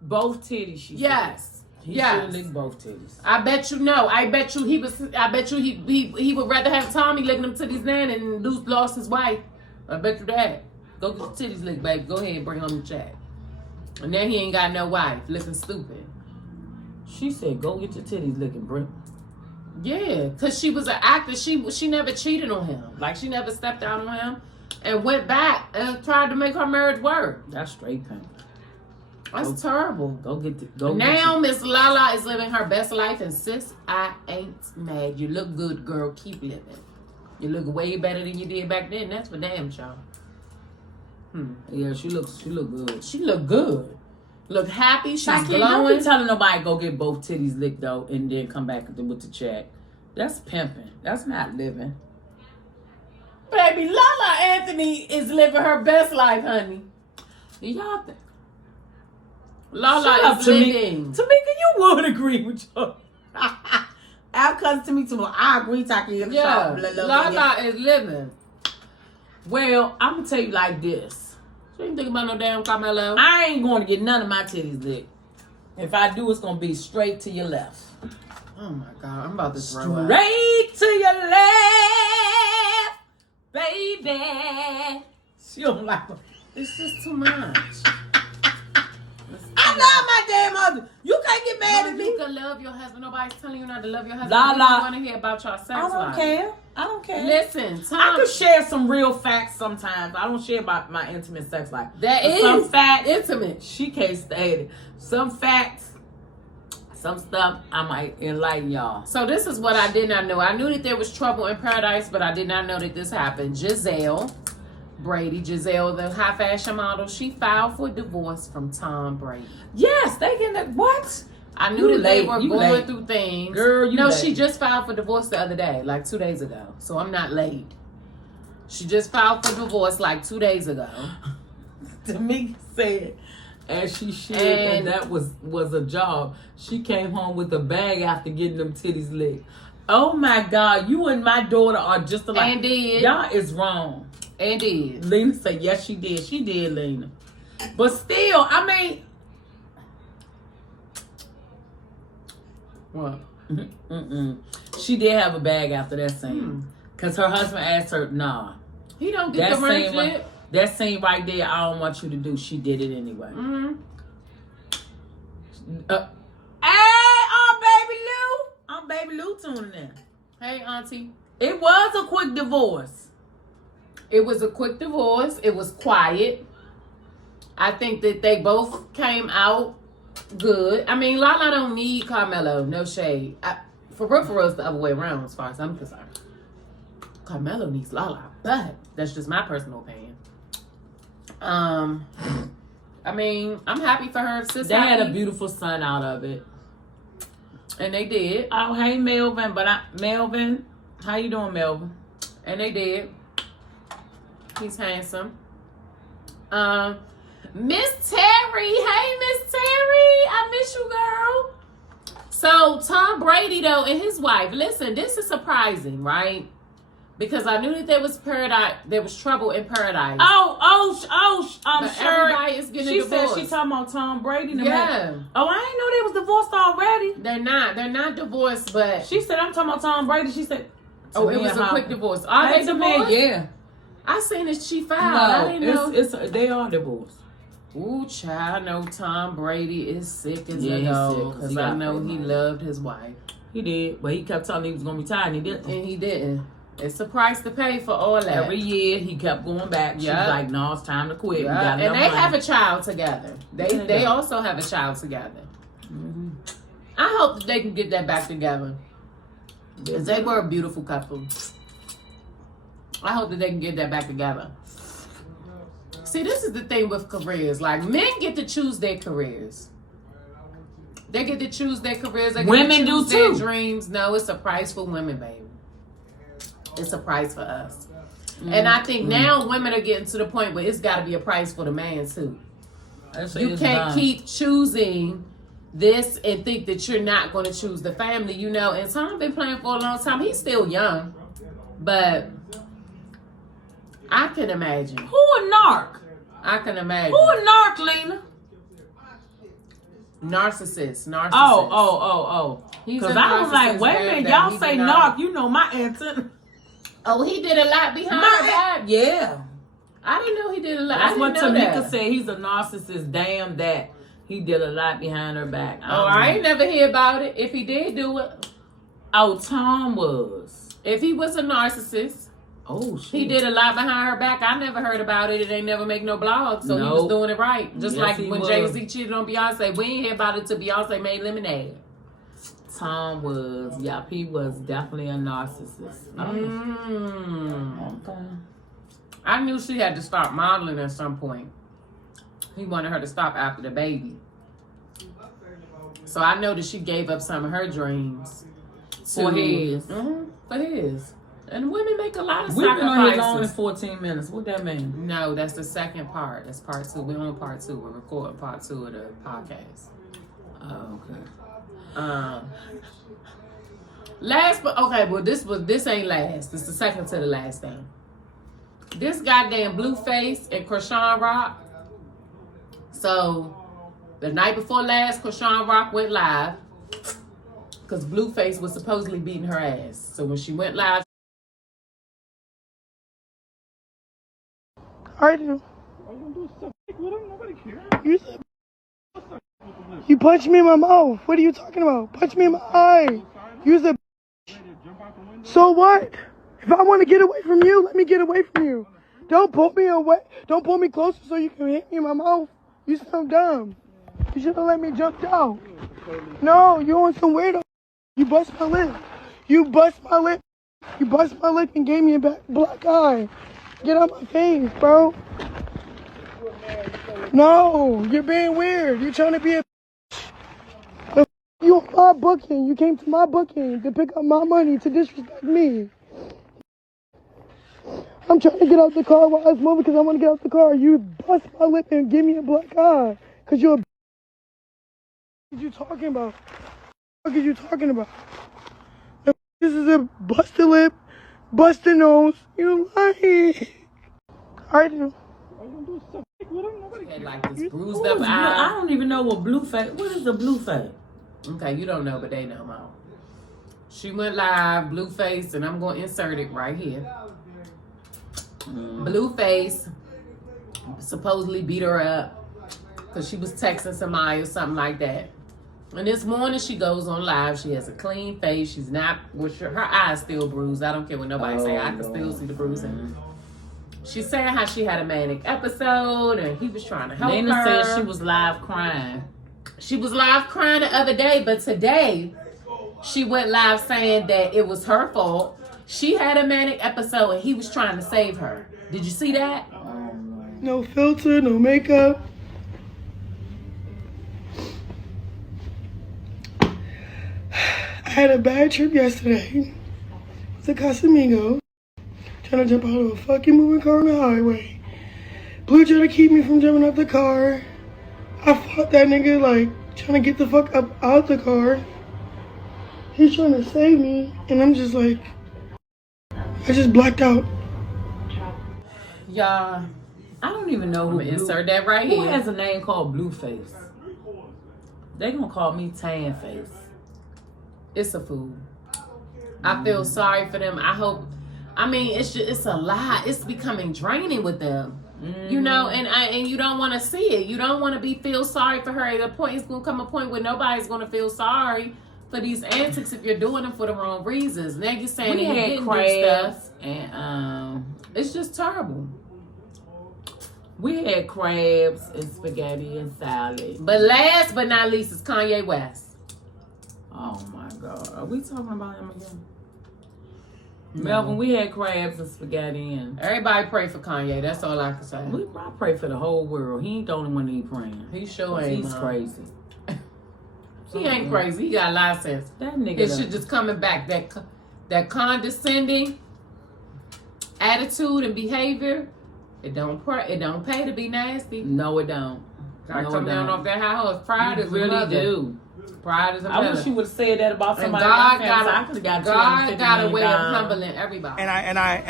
Both titties, she Yes. said. He Yes. should lick both titties. I bet you no. I bet you he would rather have Tommy licking them titties than and lost his wife. I bet you that. Go get your titties licked, baby. Go ahead and bring home the check. And then he ain't got no wife. Looking stupid. She said, go get your titties licking, Britt. Yeah, because she was an actor. She never cheated on him. Like, she never stepped out on him and went back and tried to make her marriage work. That's straight pimp. That's terrible. Go get the, go Now get Miss Lala is living her best life, and sis, I ain't mad. You look good, girl. Keep living. You look way better than you did back then. That's for damn sure. Yeah, she look good. She look good. Look happy. She's Don't glowing. be telling nobody go get both titties licked though, and then come back with the check. That's pimping. That's not living. Baby, Lala Anthony is living her best life, honey. Y'all think? Lala is living. Tamika, you would agree with your. I'll come to me tomorrow. I agree, Taki. Yeah, Lala is living. Well, I'm gonna tell you like this. She ain't think about no damn Carmelo. I ain't going to get none of my titties licked. If I do, it's gonna be straight to your left. Oh my God, I'm about to throw up. Straight to your left, baby. She don't like it. It's just too much. I love my damn husband. You can't get mad at me. You can love your husband. Nobody's telling you not to love your husband. Lala. I want to hear about your sex I don't life. care. I don't care. Listen, I Tom. can share some real facts sometimes. I don't share about my intimate sex life. That But is some facts. intimate. She can't stand it. Some facts, some stuff I might enlighten y'all. So this is what I did not know. I knew that there was trouble in paradise, but I did not know that this happened. Giselle Brady, the high fashion model, she filed for divorce from Tom Brady. Yes, they can. What? I knew You that they late. were You going late. through things. Girl, you No, late. she just filed for divorce the other day, like 2 days ago. So I'm not late. She just filed for divorce like 2 days ago. Tamika said, as she should, And- and that was a job. She came home with a bag after getting them titties licked. Oh my God, you and my daughter are just alike. And did. Y'all is wrong. And did. Lena said, yes, she did. She did, Lena. But still, I mean, What? she did have a bag after that scene. Because her husband asked her, nah. He don't get the rent yet. That scene right there, I don't want you to do. She did it anyway. Hey, Baby Lou tuning in. Hey, Auntie. It was a quick divorce. It was a quick divorce. It was quiet. I think that they both came out good. I mean, Lala don't need Carmelo. No shade. For real, it's the other way around as far as I'm concerned. Carmelo needs Lala, but that's just my personal opinion. I mean, I'm happy for her. They had a beautiful son out of it. And they did. Oh, hey, Melvin. Melvin, how you doing, Melvin? And they did. He's handsome. Miss Terry. Hey, Miss Terry. I miss you, girl. So, Tom Brady, though, and his wife. Listen, this is surprising, right? Because I knew that there was trouble in paradise. I'm but sure. Everybody is getting she divorced. said she talking about Tom Brady. Yeah. Oh, I didn't know they was divorced already. They're not divorced, but she said I'm talking about Tom Brady. She said, oh, it was a quick divorce. Are they divorced? Yeah. I seen that she filed. No, I didn't know. They are divorced. Ooh, child, I know Tom Brady is sick as a he's dog sick, 'cause because he I got know he pregnant. loved his wife. He did, but he kept telling me he was gonna retire, and he didn't. And he didn't. It's a price to pay for all that. Every year he kept going back. She's like, "No, it's time to quit." Yeah. And they have a child together. They also have a child together. Mm-hmm. I hope that they can get that back together. Because they were a beautiful couple. I hope that they can get that back together. See, this is the thing with careers. Like, men get to choose their careers. They get to choose their careers. They get Women to choose do their too. dreams. No, it's a price for women, baby. It's a price for us. And I think now women are getting to the point where it's got to be a price for the man, too. You can't keep choosing this and think that you're not going to choose the family, you know. And Tom been playing for a long time. He's still young. But I can imagine. Who a narc? I can imagine. Who a narc, Lena? Narcissist. Oh. He's Because a I was like, narcissist, wait a man, minute, that y'all he say did not- narc, you know my answer. Oh, he did a lot behind her back. Yeah. I didn't know he did a lot. That's I what didn't know Tamika that. said. He's a narcissist. Damn that. He did a lot behind her back. I ain't never hear about it. If he did do it. Oh, Tom was. If he was a narcissist. Oh, shit. He did a lot behind her back. I never heard about it. It ain't never make no blog. So he was doing it right. Just like when Jay-Z cheated on Beyonce. We ain't hear about it till Beyonce made Lemonade. Tom was. Yep, he was definitely a narcissist. Okay. I knew she had to start modeling at some point. He wanted her to stop after the baby. So I know that she gave up some of her dreams. For his. For his. And women make a lot of We've been on here long sacrifices. in 14 minutes. What that mean? No, that's the second part. That's part 2. We're on part 2. We're recording part 2 of the podcast. Oh, okay. Last, but okay, well this ain't last. This is the second to the last thing. This goddamn Blueface and Krishan Rock. So the night before last, Krishan Rock went live because Blueface was supposedly beating her ass. So when she went live, I do. You punched me in my mouth. What are you talking about? Punch me in my eye. Use a. So what? If I want to get away from you, let me get away from you. Don't pull me away. Don't pull me closer so you can hit me in my mouth. You sound dumb. You should have let me jump out. No, you on some weirdo. You bust my lip. You bust my lip. You bust my lip and gave me a black eye. Get out my face, bro. No, you're being weird. You're trying to be a. You on my booking. You came to my booking to pick up my money to disrespect me. I'm trying to get out the car while I was moving because I want to get out the car. You bust my lip and give me a black eye because you're a. What are you talking about? What are you talking about? This is a busted lip, busted nose. You lying. I do. Had like this bruised Who up is blue? I eye. don't even know what blue face. What is the blue face? Okay, you don't know, but they know, Mom. She went live, Blueface, and I'm going to insert it right here. Blueface supposedly beat her up because she was texting somebody or something like that. And this morning she goes on live. She has a clean face. She's not, her eyes still bruised. I don't care what nobody say. I can still see the bruising. She's saying how she had a manic episode and he was trying to help her. Nina said she was live crying. She was live crying the other day, but today she went live saying that it was her fault. She had a manic episode and he was trying to save her. Did you see that? No filter, no makeup. I had a bad trip yesterday to Casamigos, trying to jump out of a fucking moving car on the highway. Blue tried to keep me from jumping out the car. I fought that nigga, like, trying to get the fuck up out the car. He's trying to save me, and I'm just like, I just blacked out. Y'all, I don't even know who. I'm gonna insert that right Who here. has a name called Blueface? They gonna call me Tan Face. It's a fool. I feel sorry for them. It's a lot. It's becoming draining with them. You know, and you don't want to see it. You don't want to feel sorry for her. It's going to come a point where nobody's going to feel sorry for these antics if you're doing them for the wrong reasons. Now you're saying We that had you didn't do crabs stuff. and It's just terrible. we had crabs and spaghetti and salad. But last but not least is Kanye West. Oh my God, are we talking about him again? Melvin, we had crabs and spaghetti and Everybody pray for Kanye. That's all I can say. I pray for the whole world. He ain't the only one that ain't praying. He sure ain't. He's Mom. crazy. He ain't crazy. He got a lot of sense. That nigga. It should just coming back. That condescending attitude and behavior. It don't pay to be nasty. No, it don't. Gotta No, come it down don't. off that high horse. Pride You is really another. do. Pride is I another. wish you would have said that about And somebody. God got got a way of humbling everybody. And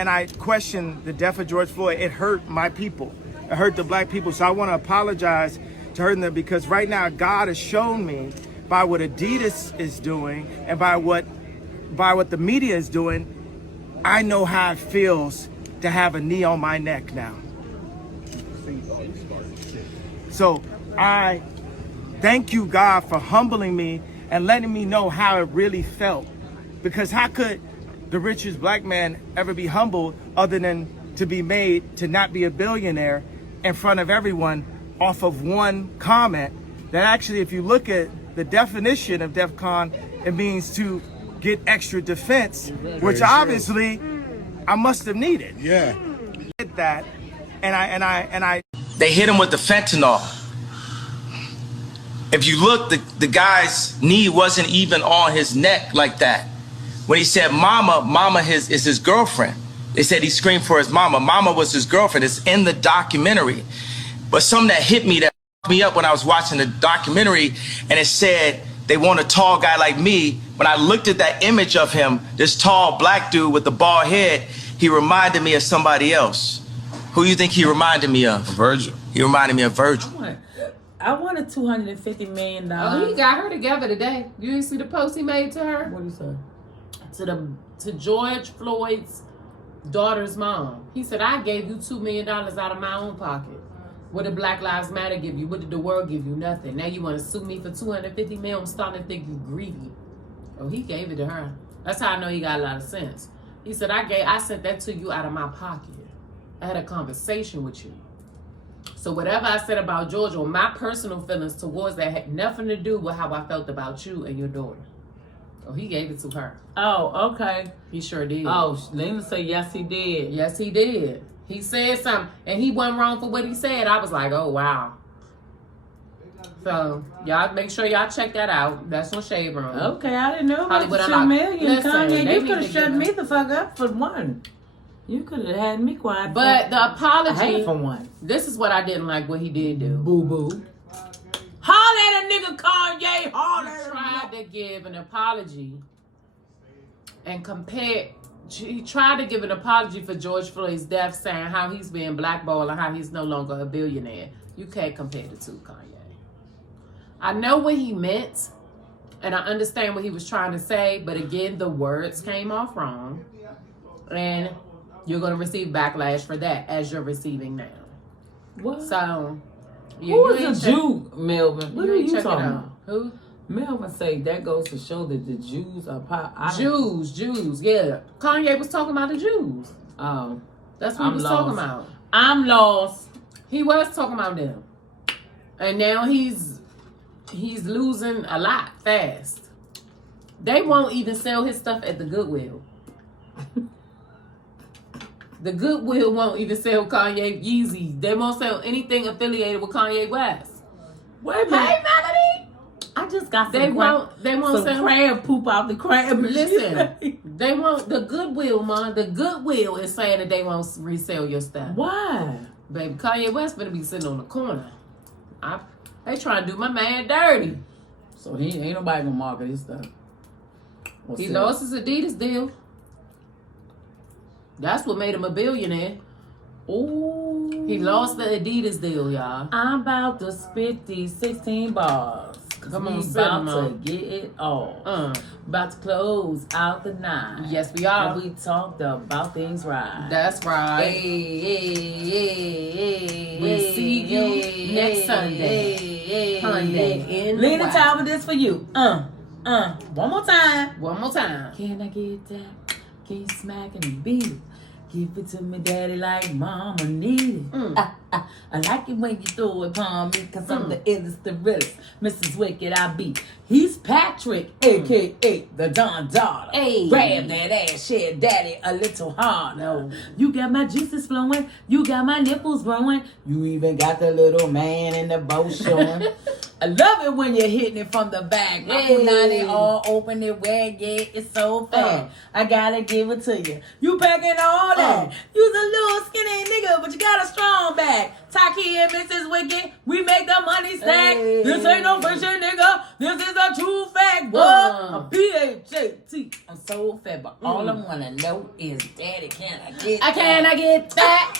I question the death of George Floyd. It hurt my people. It hurt the black people. So I want to apologize to hurting them because right now God has shown me by what Adidas is doing and by what the media is doing, I know how it feels to have a knee on my neck now. So I thank you, God, for humbling me and letting me know how it really felt. Because how could the richest black man ever be humbled other than to be made to not be a billionaire in front of everyone off of one comment that actually, if you look at the definition of DEF CON, it means to get extra defense, which obviously I must have needed. Yeah. Did that, and I. They hit him with the fentanyl. If you look, the guy's knee wasn't even on his neck like that. When he said mama is his girlfriend. They said he screamed for his mama. Mama was his girlfriend. It's in the documentary. But something that hit me, that fucked me up when I was watching the documentary, and it said they want a tall guy like me. When I looked at that image of him, this tall black dude with the bald head, he reminded me of somebody else. Who do you think he reminded me of? Virgil. He reminded me of Virgil. I wanted $250 million. Oh, he got her together today. You didn't see the post he made to her? What did he say? To George Floyd's daughter's mom. He said, I gave you $2 million out of my own pocket. What did Black Lives Matter give you? What did the world give you? Nothing. Now you want to sue me for $250 million? I'm starting to think you greedy. Oh, he gave it to her. That's how I know he got a lot of sense. He said, I sent that to you out of my pocket. I had a conversation with you. So whatever I said about George or my personal feelings towards that had nothing to do with how I felt about you and your daughter. Oh, he gave it to her. Oh, okay. He sure did. Oh, Lena said yes, he did. Yes, he did. He said something, and he wasn't wrong for what he said. I was like, oh, wow. So, y'all make sure y'all check that out. That's on Shade Room. Okay, I didn't know about Hollywood the $2 Unlocked. million. Listen, Kanye, they you need could to have shut get me him. the fuck up for one. You could have had me quiet. But the I apology, had for one. this is what I didn't like what he did do. Boo-boo. Holler at a nigga Kanye. Holler He at tried to give an apology and compare he tried to give an apology for George Floyd's death, saying how he's being blackballed and how he's no longer a billionaire. You can't compare the two, Kanye. I know what he meant, and I understand what he was trying to say, but again, the words came off wrong, and you're going to receive backlash for that, as you're receiving now. What? So, who is a Jew, Melvin? What are you talking about? Who? Melvin say that goes to show that the Jews are Jews, yeah. Kanye was talking about the Jews. Oh. That's what he was talking about. I'm lost. He was talking about them. And now he's losing a lot fast. They won't even sell his stuff at the Goodwill. The Goodwill won't even sell Kanye Yeezys. They won't sell anything affiliated with Kanye West. Wait a minute. Hey, Melody! I just got They won't sell crab poop out the crab. Listen, they won't. The Goodwill, man. The Goodwill is saying that they won't resell your stuff. Why? Baby, Kanye West gonna be sitting on the corner. They trying to do my man dirty. So ain't nobody gonna market his stuff. He lost his Adidas deal. That's what made him a billionaire. Ooh. He lost the Adidas deal, y'all. I'm about to spit these 16 bars. Come on, about to get it all. About to close out the night. Yes, we are. And we talked about things right. That's right. Hey, We'll see you next Sunday. Hyundai in Lena Hawaii. Tower, this for you. One more time. One more time. Can I get that? Can you smack and beat it? Give it to me, daddy, like mama need it. I like it when you throw it upon me, cause I'm the illest, the realest. Mrs. Wicked, I be. He's Patrick, a.k.a. the Don daughter. Hey. Grab that ass, share daddy a little harder. No. You got my juices flowing. You got my nipples growing. You even got the little man in the boat showing. I love it when you're hitting it from the back. My punani all open it wet, yeah, it's so fat. I gotta give it to you. You packing all that. You's a little skinny nigga, but you got a strong back. Taki and Mrs. Wicked, we make the money stack. Hey. This ain't no fiction, nigga. This is a true fact. What? I'm P-A-J-T. I'm so fat, but all I wanna know is, daddy, can I get that? Can I get that?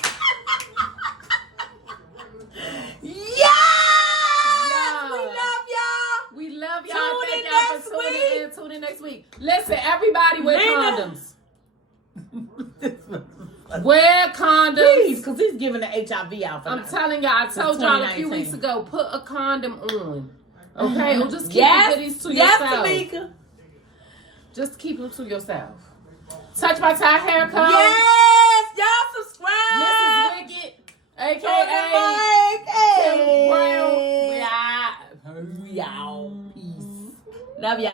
We love y'all. Thank y'all for tuning in. Tune in next week. Listen, everybody wear condoms. Wear condoms. Please, because he's giving the HIV out for I'm now. telling y'all, I told y'all a few 2019. weeks ago, put a condom on. Okay? Or just keep Yes, the goodies to yes, yourself. Tamika. Just keep them to yourself. Touch my tie haircut. Yes, y'all subscribe. Mrs. Wicked, a.k.a. Hey. Kim Brown. We out. Peace. Love y'all.